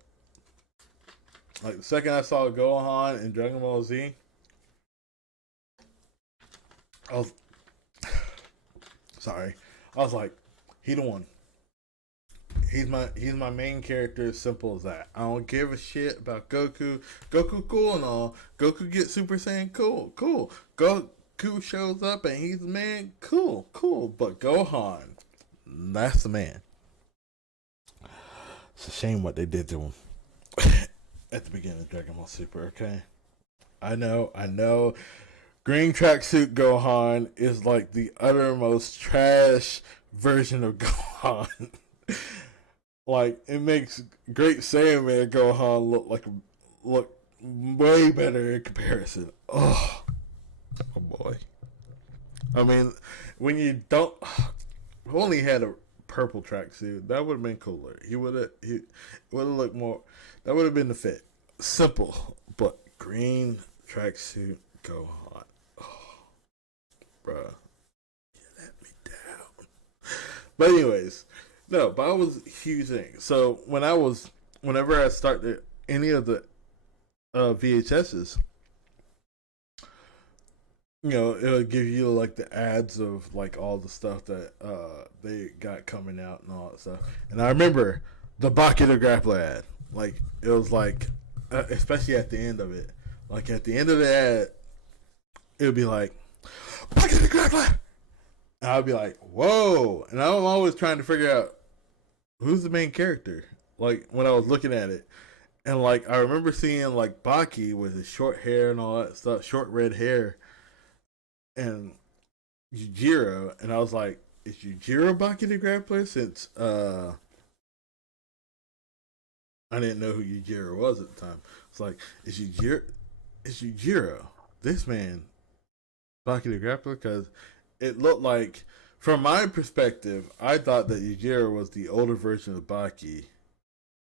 Like the second I saw Gohan in Dragon Ball Z, I was sorry. I was like, he the one. He's my main character, simple as that. I don't give a shit about Goku. Goku cool and all. Goku gets Super Saiyan cool. Goku shows up and he's the man, cool. But Gohan, that's the man. It's a shame what they did to him at the beginning of Dragon Ball Super, okay? I know. Green tracksuit Gohan is like the uttermost trash version of Gohan. Like, it makes Great Saiyaman Gohan look way better in comparison. Oh boy. I mean, when you don't only had a purple tracksuit, that would have been cooler. He would have looked more. That would have been the fit. Simple, but green tracksuit Gohan. Oh, bruh, you let me down. But anyways, no. But I was huge thing. So whenever I started any of the VHSs, it'll give you like the ads of like all the stuff that they got coming out and all that stuff. And I remember the Baki the Grappler ad. Like it was like, especially at the end of it. Like at the end of the ad, it would be like, Baki the Grappler! And I'll be like, whoa. And I'm always trying to figure out who's the main character. Like, when I was looking at it. And, like, I remember seeing, like, Baki with his short hair and all that stuff, short red hair. And Yujiro. And I was like, is Yujiro Baki the Grappler? Since, I didn't know who Yujiro was at the time. It's like, is Yujiro this man Baki the Grappler? Because it looked like, from my perspective, I thought that Yujiro was the older version of Baki,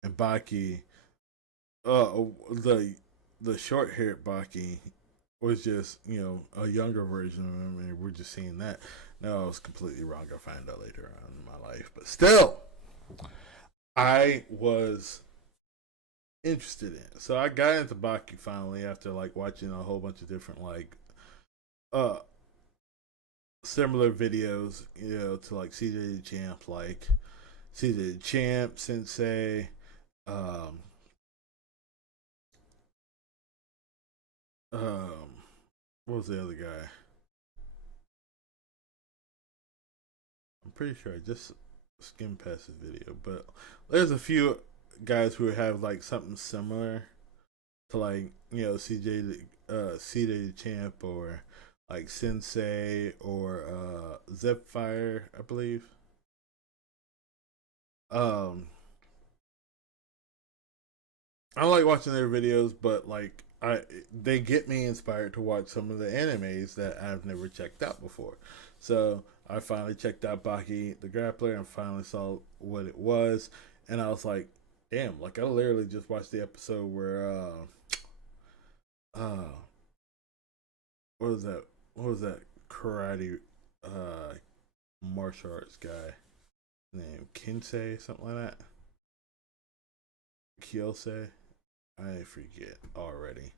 and Baki, the short haired Baki, was just a younger version of him, and we're just seeing that. No, I was completely wrong. I find out later on in my life, but still, I was interested in it. So I got into Baki finally after like watching a whole bunch of different like uh similar videos, to like CJ the Champ, like CJ the Champ, Sensei, um um what was the other guy? I'm pretty sure I just skimmed past his video, but there's a few guys who have like something similar to like CJ the Champ, or like Sensei, or Zepfire, I believe. Um, I like watching their videos, but like they get me inspired to watch some of the animes that I've never checked out before. So I finally checked out Baki the Grappler and finally saw what it was, and I was like, damn! Like I literally just watched the episode where uh what was that? What was that karate uh martial arts guy named Kinsei, something like that? Kyosei? I forget already.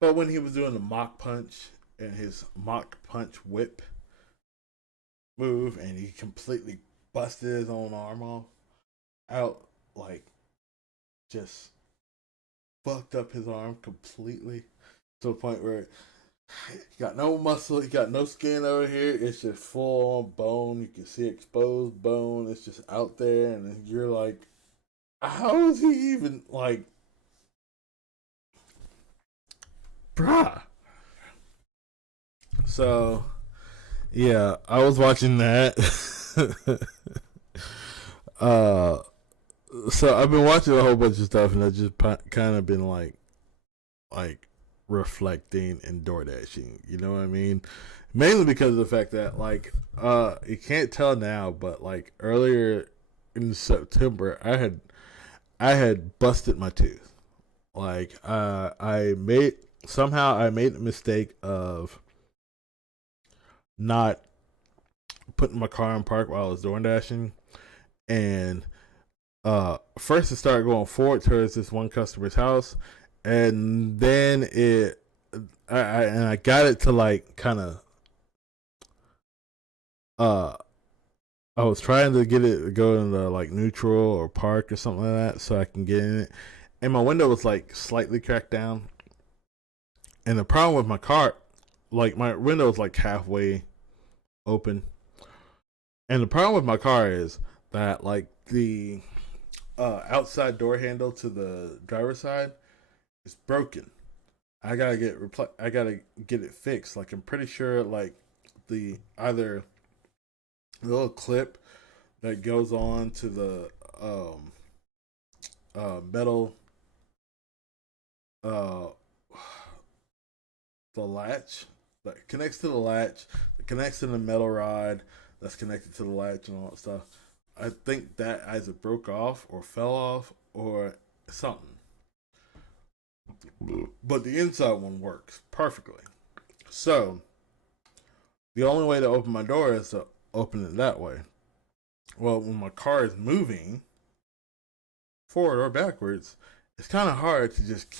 But when he was doing the mock punch and his mock punch whip move, and he completely busted his own arm off out, like just fucked up his arm completely to the point where he got no muscle, he got no skin over here. It's just full on bone. You can see exposed bone. It's just out there, and you're like, how is he even like, bruh? So yeah, I was watching that. uh, so I've been watching a whole bunch of stuff, and I've just kind of been like reflecting and door dashing. You know what I mean? Mainly because of the fact that like you can't tell now, but like earlier in September, I had busted my tooth. Like I made the mistake of not putting my car in park while I was door dashing, and first it started going forward towards this one customer's house, and then I got it to like kind of uh I was trying to get it to go into like neutral or park or something like that so I can get in it, and my window was like slightly cracked down, and the problem with my car, like my window was like halfway open, and the problem with my car is that like the outside door handle to the driver's side is broken. I gotta get it fixed. Like I'm pretty sure like the either the little clip that goes on to the metal uh the latch that connects to the latch, that connects to the metal rod that's connected to the latch and all that stuff. I think that either broke off or fell off or something. But the inside one works perfectly. So the only way to open my door is to open it that way. Well, when my car is moving forward or backwards, it's kind of hard to just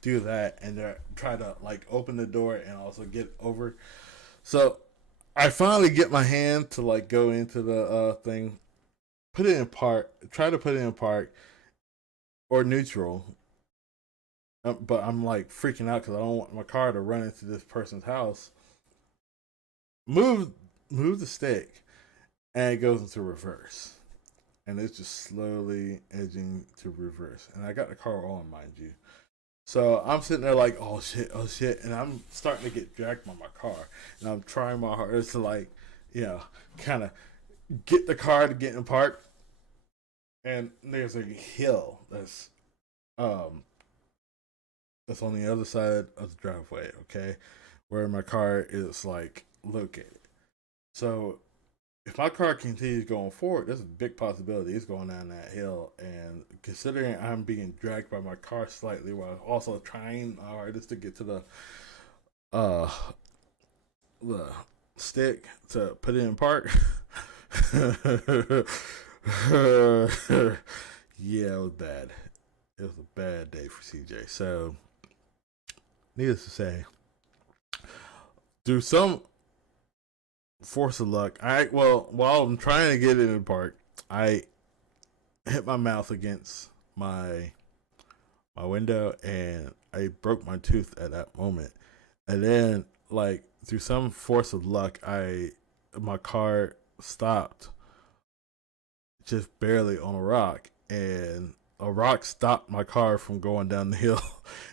do that and try to like open the door and also get over. So I finally get my hand to like go into the thing, put it in park, try to put it in park or neutral. But I'm like freaking out because I don't want my car to run into this person's house. move move the stick, and it goes into reverse, and it's just slowly edging to reverse. And I got the car on, mind you. So I'm sitting there like, oh shit, and I'm starting to get dragged by my car, and I'm trying my hardest to like, you know, kind of get the car to get in park. And there's a hill um that's on the other side of the driveway, okay, where my car is like located. So if my car continues going forward, there's a big possibility it's going down that hill. And considering I'm being dragged by my car slightly while also trying my hardest to get to uh the stick to put it in park. Yeah, it was bad. It was a bad day for CJ. So, needless to say, through some force of luck, while I'm trying to get it in park, I hit my mouth against my window, and I broke my tooth at that moment. And then, like through some force of luck, my car stopped just barely on a rock, and a rock stopped my car from going down the hill,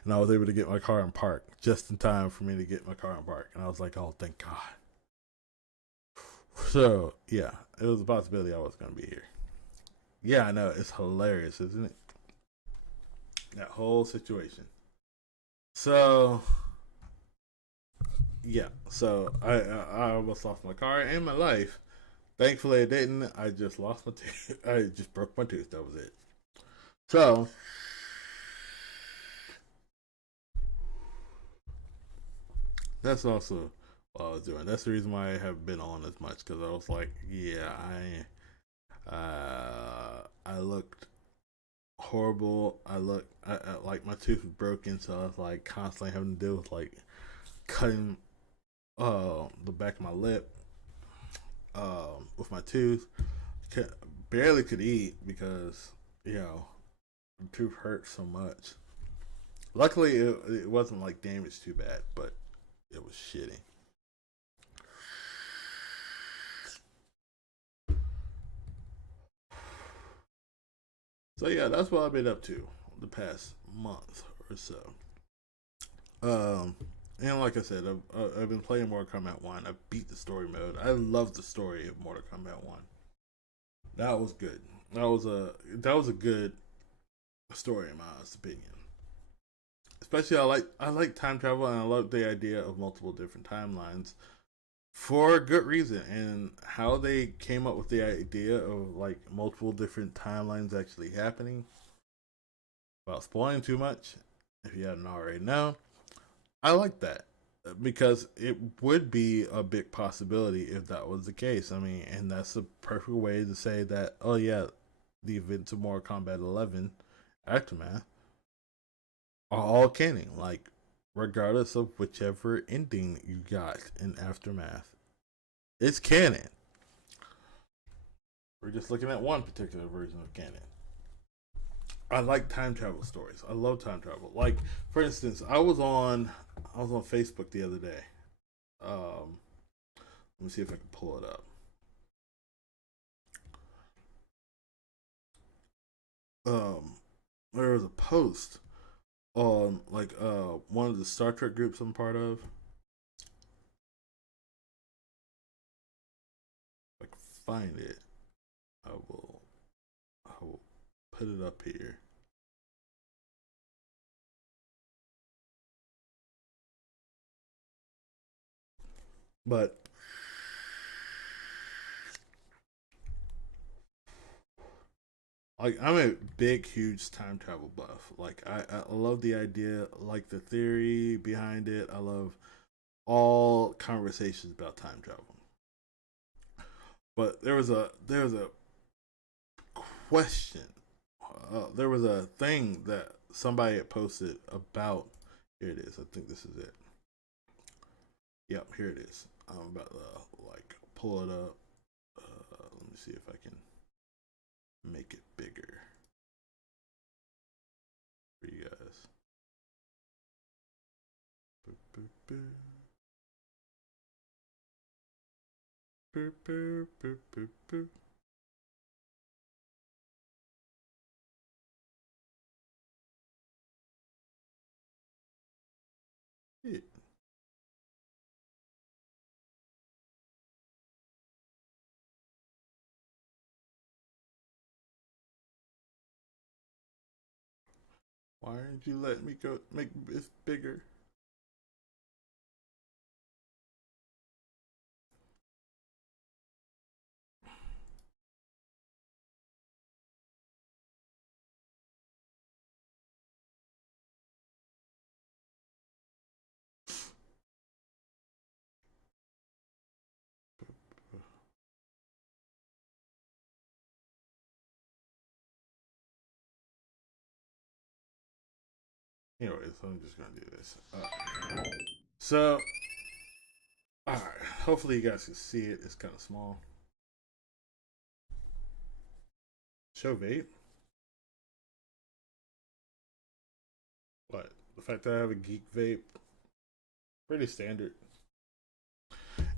and I was able to get my car in park just in time for me to get my car in park. And I was like, oh, thank God. So yeah, it was a possibility I was going to be here. Yeah, I know, it's hilarious, isn't it? That whole situation. So yeah, so I almost lost my car and my life. Thankfully, I didn't. I just lost my tooth. I just broke my tooth. That was it. So that's also what I was doing. That's the reason why I haven't been on as much, because I was like, yeah, I looked horrible. Like my tooth was broken, so I was like constantly having to deal with like cutting the back of my lip with my tooth. Barely could eat because you know the tooth hurt so much. Luckily, it wasn't like damaged too bad, but it was shitty. So yeah, that's what I've been up to the past month or so. Um, and like I said, I've been playing Mortal Kombat One. I beat the story mode. I love the story of Mortal Kombat One. That was good. That was a good story in my opinion. Especially I like time travel, and I love the idea of multiple different timelines for a good reason, and how they came up with the idea of like multiple different timelines actually happening. Without spoiling too much, if you hadn't already known, I like that because it would be a big possibility if that was the case. I mean, and that's the perfect way to say that. Oh yeah, the events of Mortal Kombat 11 Aftermath are all canon. Like, regardless of whichever ending you got in Aftermath, it's canon. We're just looking at one particular version of canon. I like time travel stories. I love time travel. Like, for instance, I was on Facebook the other day. Um, Let me see if I can pull it up. Um, there was a post on like one of the Star Trek groups I'm part of. If I can find it, I will. I will put it up here. But like, I'm a big, huge time travel buff. Like, I love the idea, like the theory behind it. I love all conversations about time travel. But there was a question. There was a thing that somebody had posted about. Here it is. I think this is it. Yep, here it is. I'm about to like pull it up. Let me see if I can make it bigger for you guys. Boop, boop, boop. Yeah. Why didn't you let me go make this bigger? Anyways, I'm just gonna do this. So, all right. Hopefully, you guys can see it. It's kind of small. Show vape. What? The fact that I have a geek vape, pretty standard.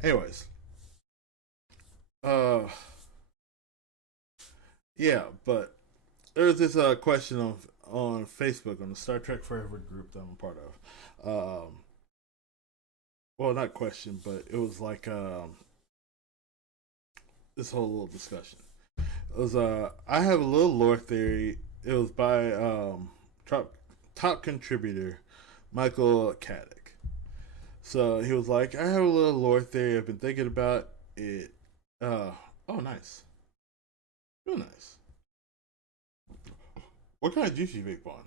Anyways, uh, yeah, but there's this question on Facebook on the Star Trek Forever group that I'm a part of. Well, not question, but it was like this whole little discussion. It was I have a little lore theory. It was by top contributor Michael Caddick. So he was like, I have a little lore theory. I've been thinking about it. Oh, nice, real nice. What kind of juice you vape on?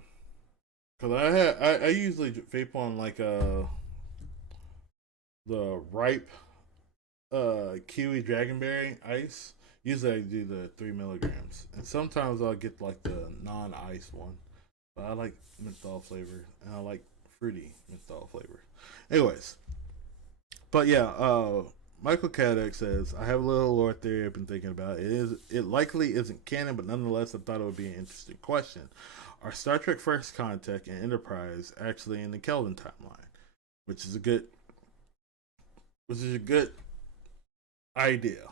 Cause I usually vape on like the ripe kiwi dragonberry ice. Usually I do the 3 milligrams, and sometimes I'll get like the non-ice one. But I like menthol flavor, and I like fruity menthol flavor. Anyways, but yeah, Michael Caddick says I have a little lore theory I've been thinking about. It likely isn't canon, but nonetheless I thought it would be an interesting question. Are Star Trek First Contact and Enterprise actually in the Kelvin timeline? Which is a good idea,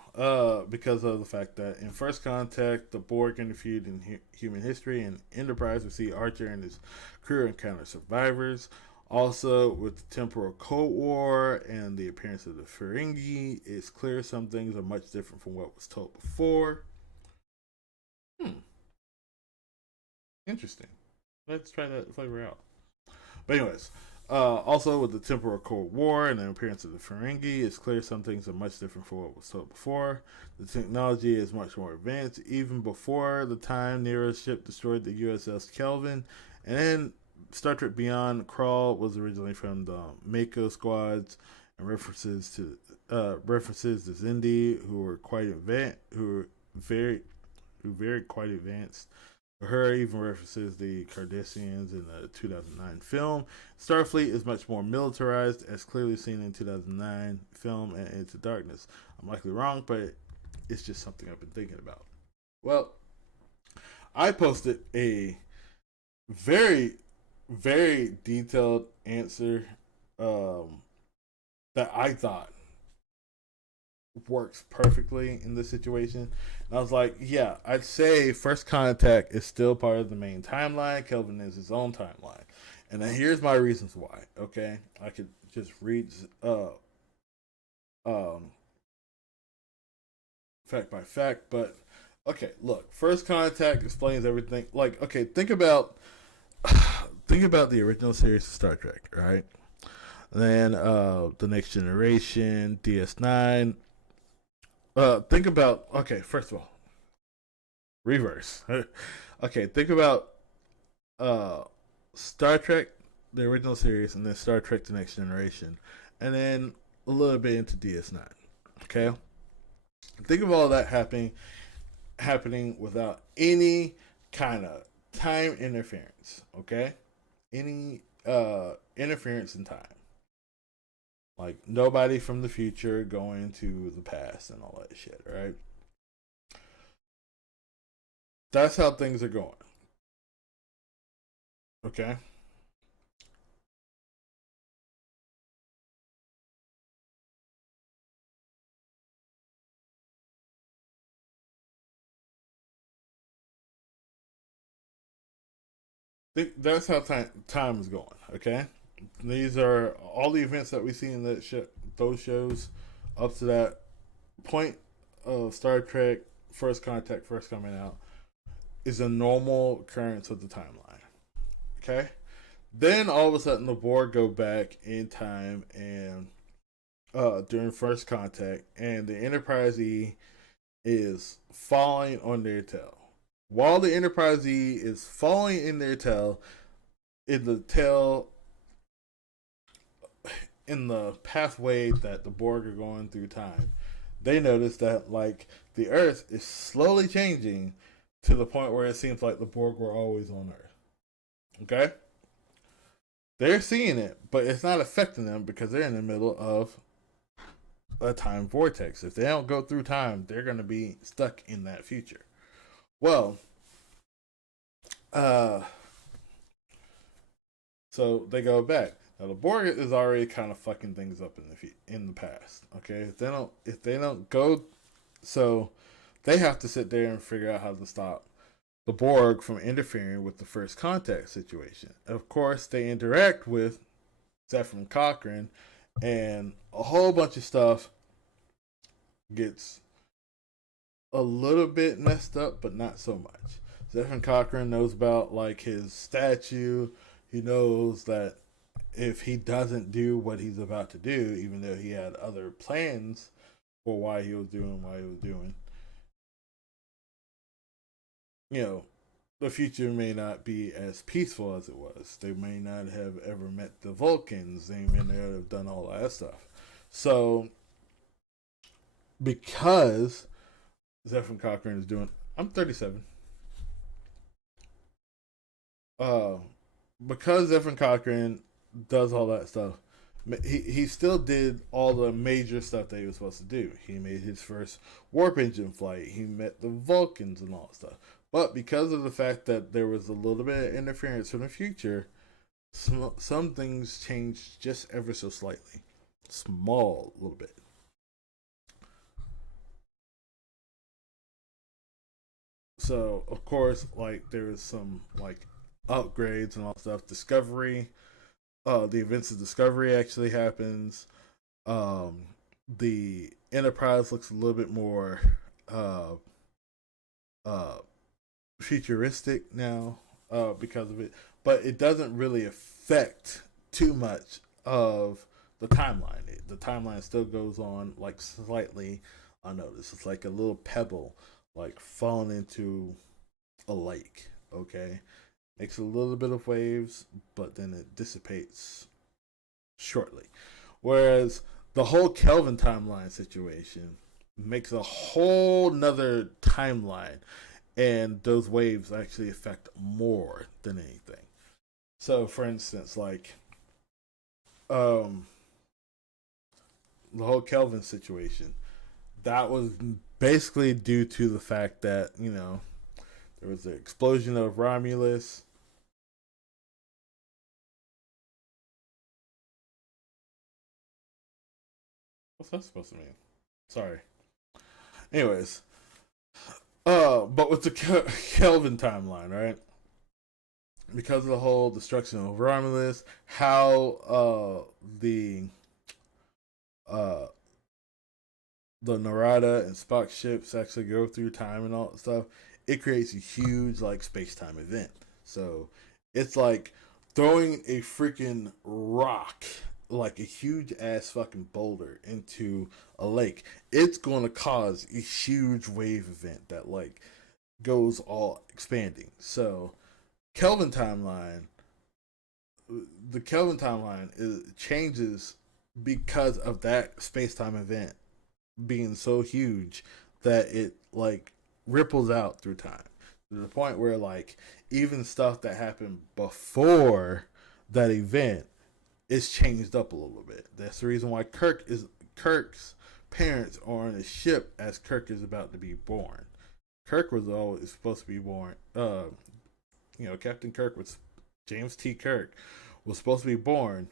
because of the fact that in First Contact, the Borg interfered in human history, and Enterprise, we see Archer and his crew encounter survivors. Also, with the temporal Cold War and the appearance of the Ferengi, it's clear some things are much different from what was told before. Interesting. Let's try that flavor out. But anyways, also with the temporal Cold War and the appearance of the Ferengi, it's clear some things are much different from what was told before. The technology is much more advanced, even before the time Nero's ship destroyed the USS Kelvin. And then Star Trek Beyond Crawl was originally from the Mako squads, and references to Xindi, who were quite advanced, who very quite advanced. Her even references the Cardassians in the 2009 film. Starfleet is much more militarized, as clearly seen in 2009 film and Into Darkness. I'm likely wrong, but it's just something I've been thinking about. Well, I posted a very, very detailed answer that I thought works perfectly in this situation. And I was like, yeah, I'd say First Contact is still part of the main timeline. Kelvin is his own timeline. And then here's my reasons why. Okay, I could just read um fact by fact, but okay, look, First Contact explains everything. Like, okay, think about the original series of Star Trek, right? And then the Next Generation, DS9. Think about, okay, first of all, reverse. Okay, think about uh Star Trek, the original series, and then Star Trek: The Next Generation, and then a little bit into DS9. Okay, think of all that happening without any kind of time interference. Okay, any interference in time, like nobody from the future going to the past and all that shit. Right? That's how things are going. Okay. That's how time is going. Okay, these are all the events that we see in those shows up to that point of Star Trek First Contact first coming out is a normal occurrence of the timeline. Okay, then all of a sudden the Borg go back in time and during First Contact, and the Enterprise E is falling on their tail. While the Enterprise E is falling in their tail, in the tail in the pathway that the Borg are going through time, they notice that like the Earth is slowly changing to the point where it seems like the Borg were always on Earth. Okay? They're seeing it, but it's not affecting them because they're in the middle of a time vortex. If they don't go through time, they're going to be stuck in that future. Well, so they go back. Now the Borg is already kind of fucking things up in the past. Okay, if they don't go, so they have to sit there and figure out how to stop the Borg from interfering with the First Contact situation. Of course, they interact with Zefram Cochrane, and a whole bunch of stuff gets a little bit messed up, but not so much. Zefram Cochrane knows about like his statue. He knows that if he doesn't do what he's about to do, even though he had other plans for why he was doing what he was doing, you know, the future may not be as peaceful as it was. They may not have ever met the Vulcans. They may not have done all that stuff. So, because Zefram Cochrane is doing, I'm 37. Because Zefram Cochrane does all that stuff, he still did all the major stuff that he was supposed to do. He made his first warp engine flight. He met the Vulcans and all that stuff. But because of the fact that there was a little bit of interference from the future, some things changed just ever so slightly. Small, little bit. So, of course, like, there was some, like, upgrades and all that stuff. Discovery, the events of Discovery actually happens. The Enterprise looks a little bit more uh, futuristic now because of it, but it doesn't really affect too much of the timeline. The timeline still goes on like slightly unnoticed. It's like a little pebble like falling into a lake. Okay, makes a little bit of waves, but then it dissipates shortly. Whereas the whole Kelvin timeline situation makes a whole nother timeline, and those waves actually affect more than anything. So, for instance, like um, the whole Kelvin situation, that was basically due to the fact that there was an explosion of Romulus. What's that supposed to mean? Sorry. Anyways, but with the Kelvin timeline, right? Because of the whole destruction of Romulus, how uh the Narada and Spock ships actually go through time and all that stuff, it creates a huge like space time event. So it's like throwing a freaking rock, like a huge ass fucking boulder into a lake. It's going to cause a huge wave event that like goes all expanding. So Kelvin timeline, the Kelvin timeline changes because of that space time event being so huge that it like ripples out through time to the point where like even stuff that happened before that event is changed up a little bit. That's the reason why Kirk's parents are on a ship as Kirk is about to be born. Kirk was always supposed to be born. Captain Kirk was James T. Kirk was supposed to be born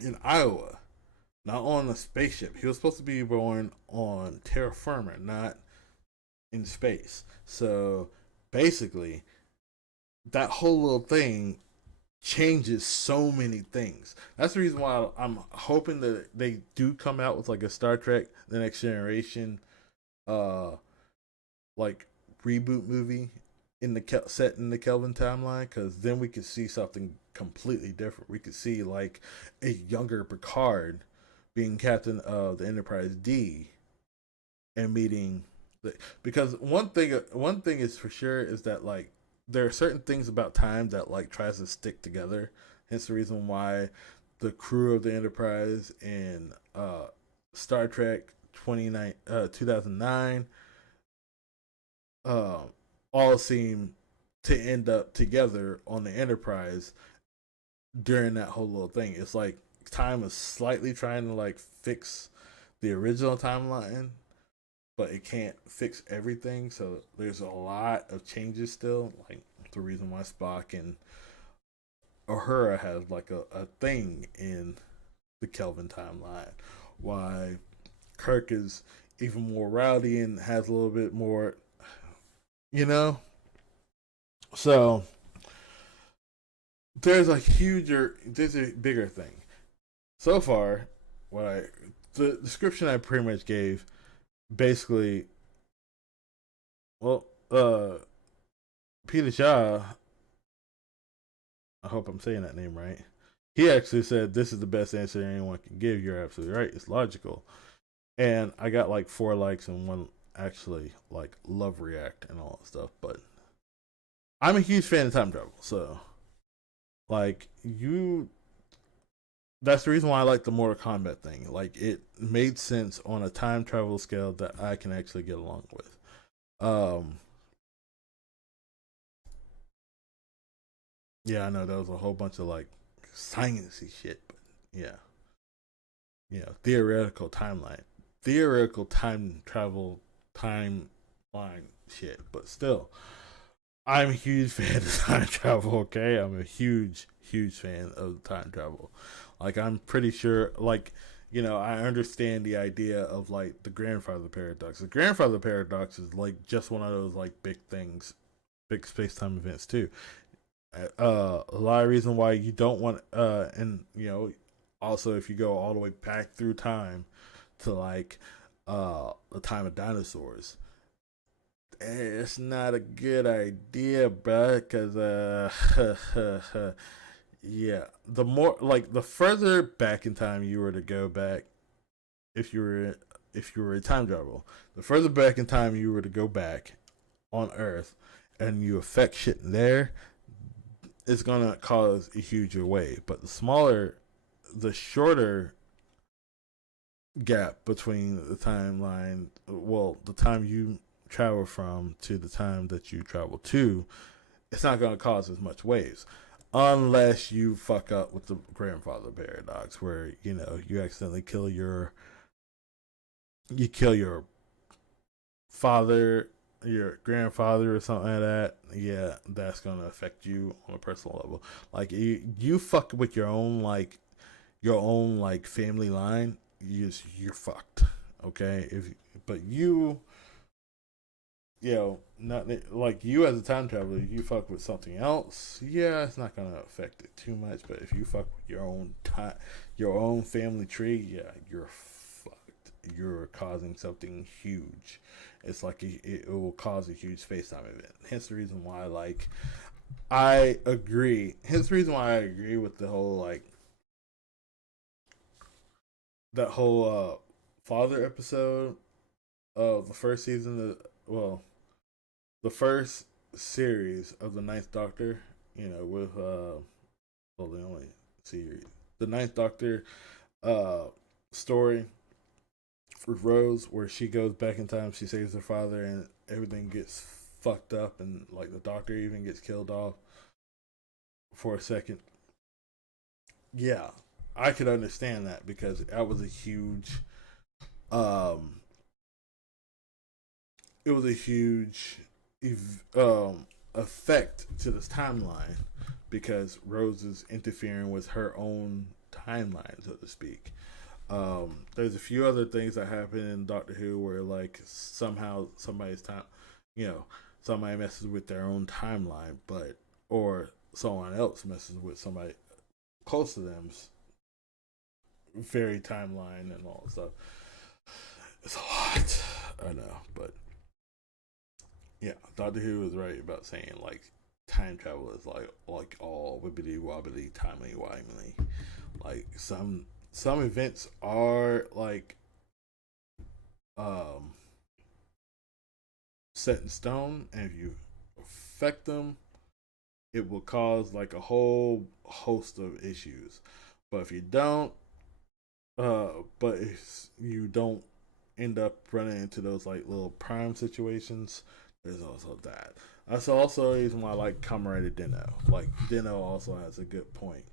in Iowa, not on a spaceship. He was supposed to be born on terra firma, not in space. So basically, that whole little thing changes so many things. That's the reason why I'm hoping that they do come out with like a Star Trek: The Next Generation, uh, like reboot movie in the set in the Kelvin timeline, because then we could see something completely different. We could see like a younger Picard being captain of the Enterprise D and meeting because one thing is for sure is that like there are certain things about time that like tries to stick together. Hence the reason why the crew of the Enterprise in Star Trek 2009 uh, all seem to end up together on the Enterprise during that whole little thing. It's like time is slightly trying to like fix the original timeline, but it can't fix everything. So there's a lot of changes still. Like the reason why Spock and Uhura has like a thing in the Kelvin timeline. Why Kirk is even more rowdy and has a little bit more, you know. So there's a bigger thing. So far, what I the description I pretty much gave basically, well, Peter Shaw, I hope I'm saying that name right. He actually said this is the best answer anyone can give. You're absolutely right. It's logical. And I got like 4 likes and one actually like love react and all that stuff. But I'm a huge fan of time travel, so like you that's the reason why I like the Mortal Kombat thing. Like it made sense on a time travel scale that I can actually get along with. Um yeah, I know that was a whole bunch of like sciencey shit, but yeah. Theoretical timeline. Theoretical time travel timeline shit, but still I'm a huge fan of time travel, okay? I'm a huge fan of time travel. Like, I'm pretty sure, like, I understand the idea of, like, the grandfather paradox. The grandfather paradox is, like, just one of those, like, big things, big space time events, too. A lot of reason why you don't want, and, also if you go all the way back through time to, like, the time of dinosaurs, it's not a good idea, bruh, because yeah, the more like the further back in time you were to go back, if you were a time travel, the further back in time you were to go back on Earth, and you affect shit there, it's gonna cause a huger wave. But the shorter gap between the timeline, well, the time you travel from to the time that you travel to, it's not going to cause as much waves. Unless you fuck up with the grandfather paradox, where you accidentally kill your father, your grandfather, or something like that. Yeah, that's gonna affect you on a personal level. Like you fuck with your own family line, you're fucked. Okay, if but not like you as a time traveler, you fuck with something else. Yeah, it's not gonna affect it too much. But if you fuck with your own family tree, yeah, you're fucked. You're causing something huge. It's like it will cause a huge space time event. Hence the reason why, like, I agree. Hence the reason why I agree with the whole like that whole father episode of the first season. Well, the first series of the Ninth Doctor, with well, the only series, the Ninth Doctor uh story with Rose, where she goes back in time, she saves her father, and everything gets fucked up, and like the Doctor even gets killed off for a second. Yeah, I could understand that because that was a huge, um, it was a huge effect to this timeline because Rose is interfering with her own timeline, so to speak. There's a few other things that happen in Doctor Who where like somehow somebody's time, you know, somebody messes with their own timeline, but or someone else messes with somebody close to them's very timeline and all that stuff. It's a lot. I know, but yeah, Doctor Who was right about saying like time travel is like all wibbly wobbly, timely wimey. Like some events are like um set in stone, and if you affect them, it will cause like a whole host of issues. But if you don't, but if you don't end up running into those like little prime situations, there's also that. That's also the reason why I like Comrade Dino. Like Dino also has a good point.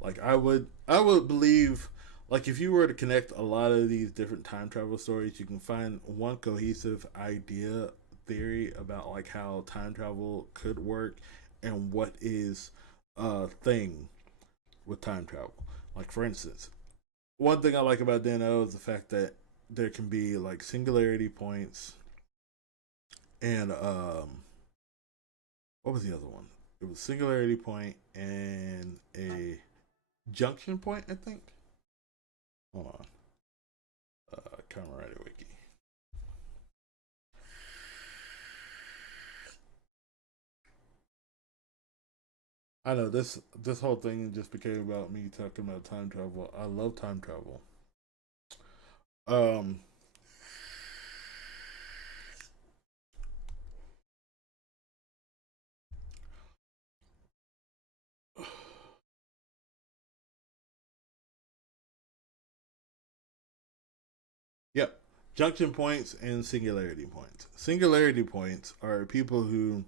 Like I would believe, like if you were to connect a lot of these different time travel stories, you can find one cohesive idea theory about like how time travel could work and what is a thing with time travel. Like for instance, one thing I like about Dano is the fact that there can be like singularity points and what was the other one? It was singularity point and a junction point, I think. Hold on. Comrade Wiki. I know this whole thing just became about me talking about time travel. I love time travel. Um yep. Junction points and singularity points. Singularity points are people who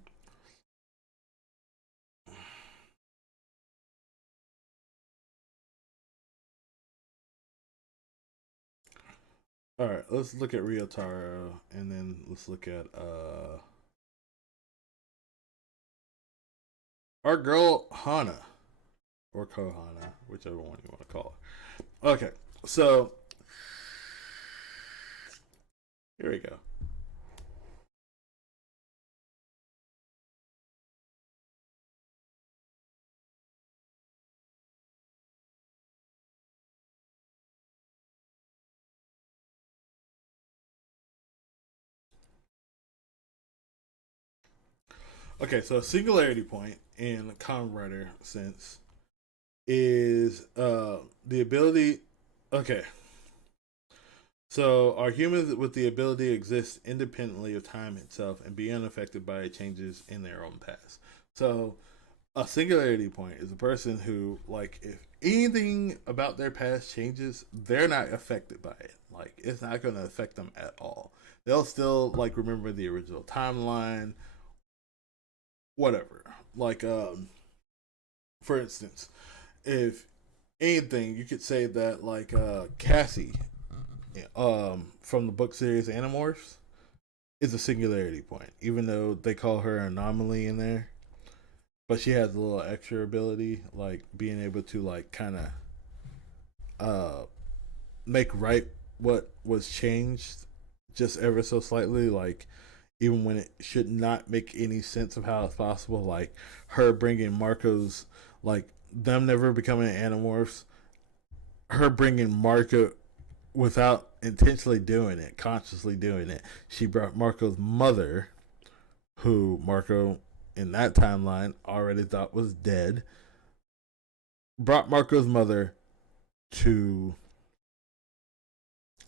all right, let's look at Ryotaro and then let's look at our girl Hana or Kohana, whichever one you want to call her. Okay, so here we go. Okay, so singularity point in Kamen Rider sense is the ability. Okay, so are humans with the ability to exist independently of time itself and be unaffected by changes in their own past. So a singularity point is a person who, like, if anything about their past changes, they're not affected by it. Like, it's not going to affect them at all. They'll still like remember the original timeline, whatever. Like, for instance, if anything, you could say that like Cassie, from the book series Animorphs, is a singularity point, even though they call her an anomaly in there. But she has a little extra ability, like being able to like kind of uh make right what was changed just ever so slightly, like even when it should not make any sense of how it's possible, like her bringing Marco's, like them never becoming Animorphs, her bringing Marco without intentionally doing it, consciously doing it. She brought Marco's mother, who Marco in that timeline already thought was dead, brought Marco's mother to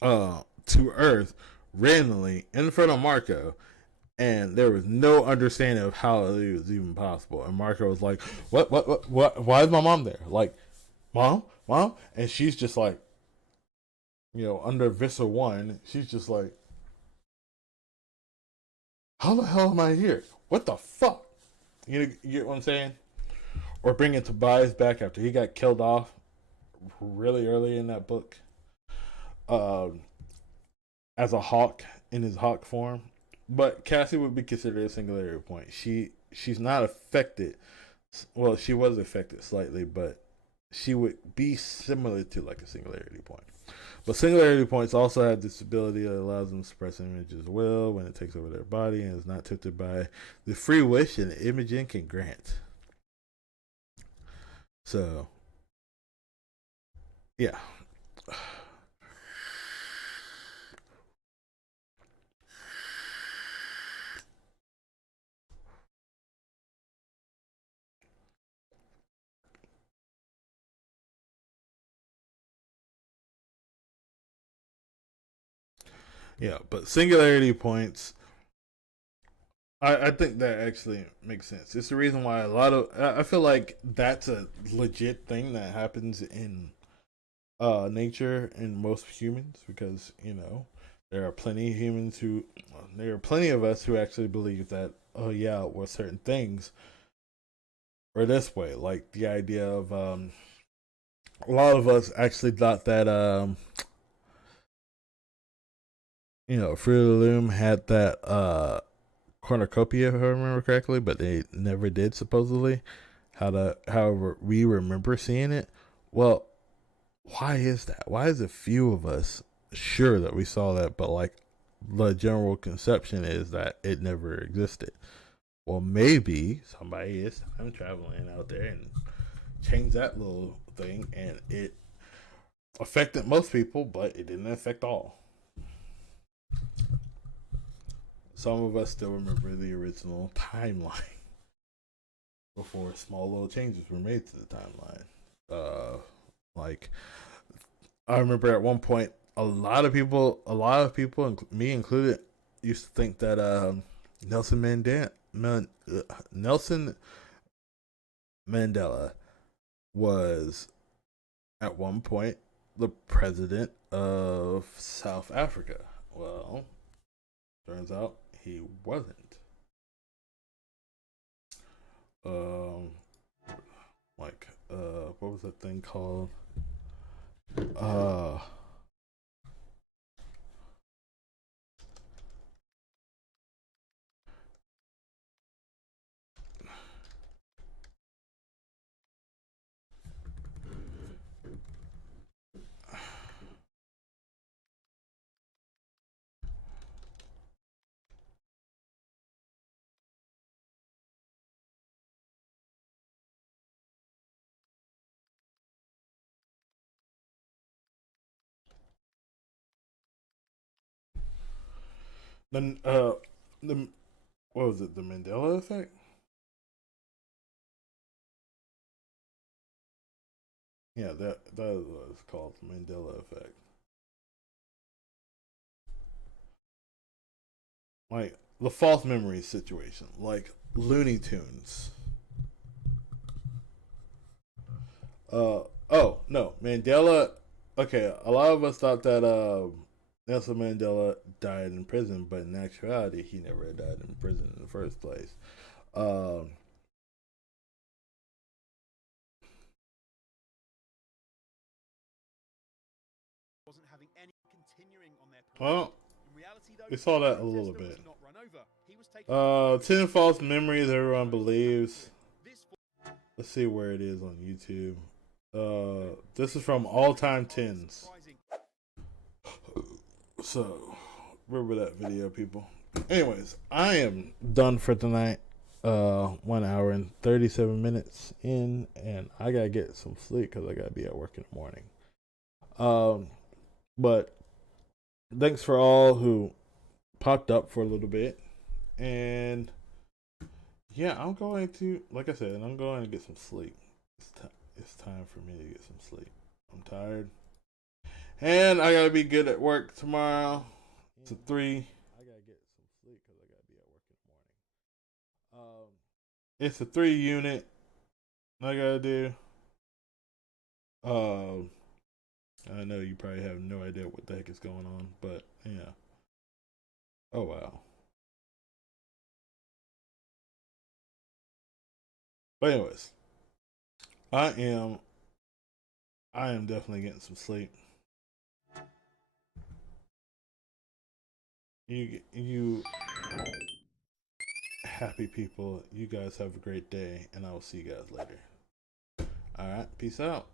to Earth randomly in front of Marco, and there was no understanding of how it was even possible. And Marco was like, "What? Why is my mom there? Like, mom?" And she's just like, under Visa One, she's just like, "How the hell am I here? What the fuck?" You get what I'm saying? Or bringing Tobias back after he got killed off really early in that book, um, as a hawk in his hawk form. But Cassie would be considered a singularity point. She's not affected. Well, she was affected slightly, but she would be similar to like a singularity point. But singularity points also have this ability that allows them to suppress an image's will when it takes over their body and is not tempted by the free wish an Imogen can grant. So yeah. Yeah, but singularity points, I think that actually makes sense. It's the reason why a lot of I feel like that's a legit thing that happens in nature and most humans, because there are plenty of humans who there are plenty of us who actually believe that, oh yeah, well, certain things are this way, like the idea of a lot of us actually thought that Fruit of the Loom had that cornucopia, if I remember correctly, but they never did supposedly. However, we remember seeing it. Well, why is that? Why is a few of us sure that we saw that, but like the general conception is that it never existed? Well, maybe somebody is time traveling out there and changed that little thing, and it affected most people, but it didn't affect all. Some of us still remember the original timeline before small little changes were made to the timeline. Like I remember at one point, me included, used to think that Nelson Mandela was at one point the president of South Africa. Well, turns out he wasn't. Um, what was that thing called? Uh, then the what was it? The Mandela effect? Yeah, that was what it's called, the Mandela effect. Like the false memory situation, like Looney Tunes. Oh no, Mandela. Okay, a lot of us thought that Nelson Mandela died in prison, but in actuality, he never died in prison in the first place. Um, Wasn't having any continuing on their well, In reality, though, we saw that a little protester was bit. not run over. He was taken 10 false memories everyone believes. Let's see where it is on YouTube. This is from All Time Tens. So, remember that video, people. Anyways, I am done for tonight. 1 hour and 37 minutes in, and I gotta get some sleep because I gotta be at work in the morning. But thanks for all who popped up for a little bit, and yeah, I'm going to, like I said, I'm going to get some sleep. It's time for me to get some sleep. I'm tired, and I gotta be good at work tomorrow. It's a 3. I gotta get some sleep because I gotta be at work in the morning. It's a 3 unit I gotta do. I know you probably have no idea what the heck is going on, but yeah. Oh wow. But anyways, I am I am definitely getting some sleep. You happy people, you guys have a great day, and I will see you guys later. All right, peace out.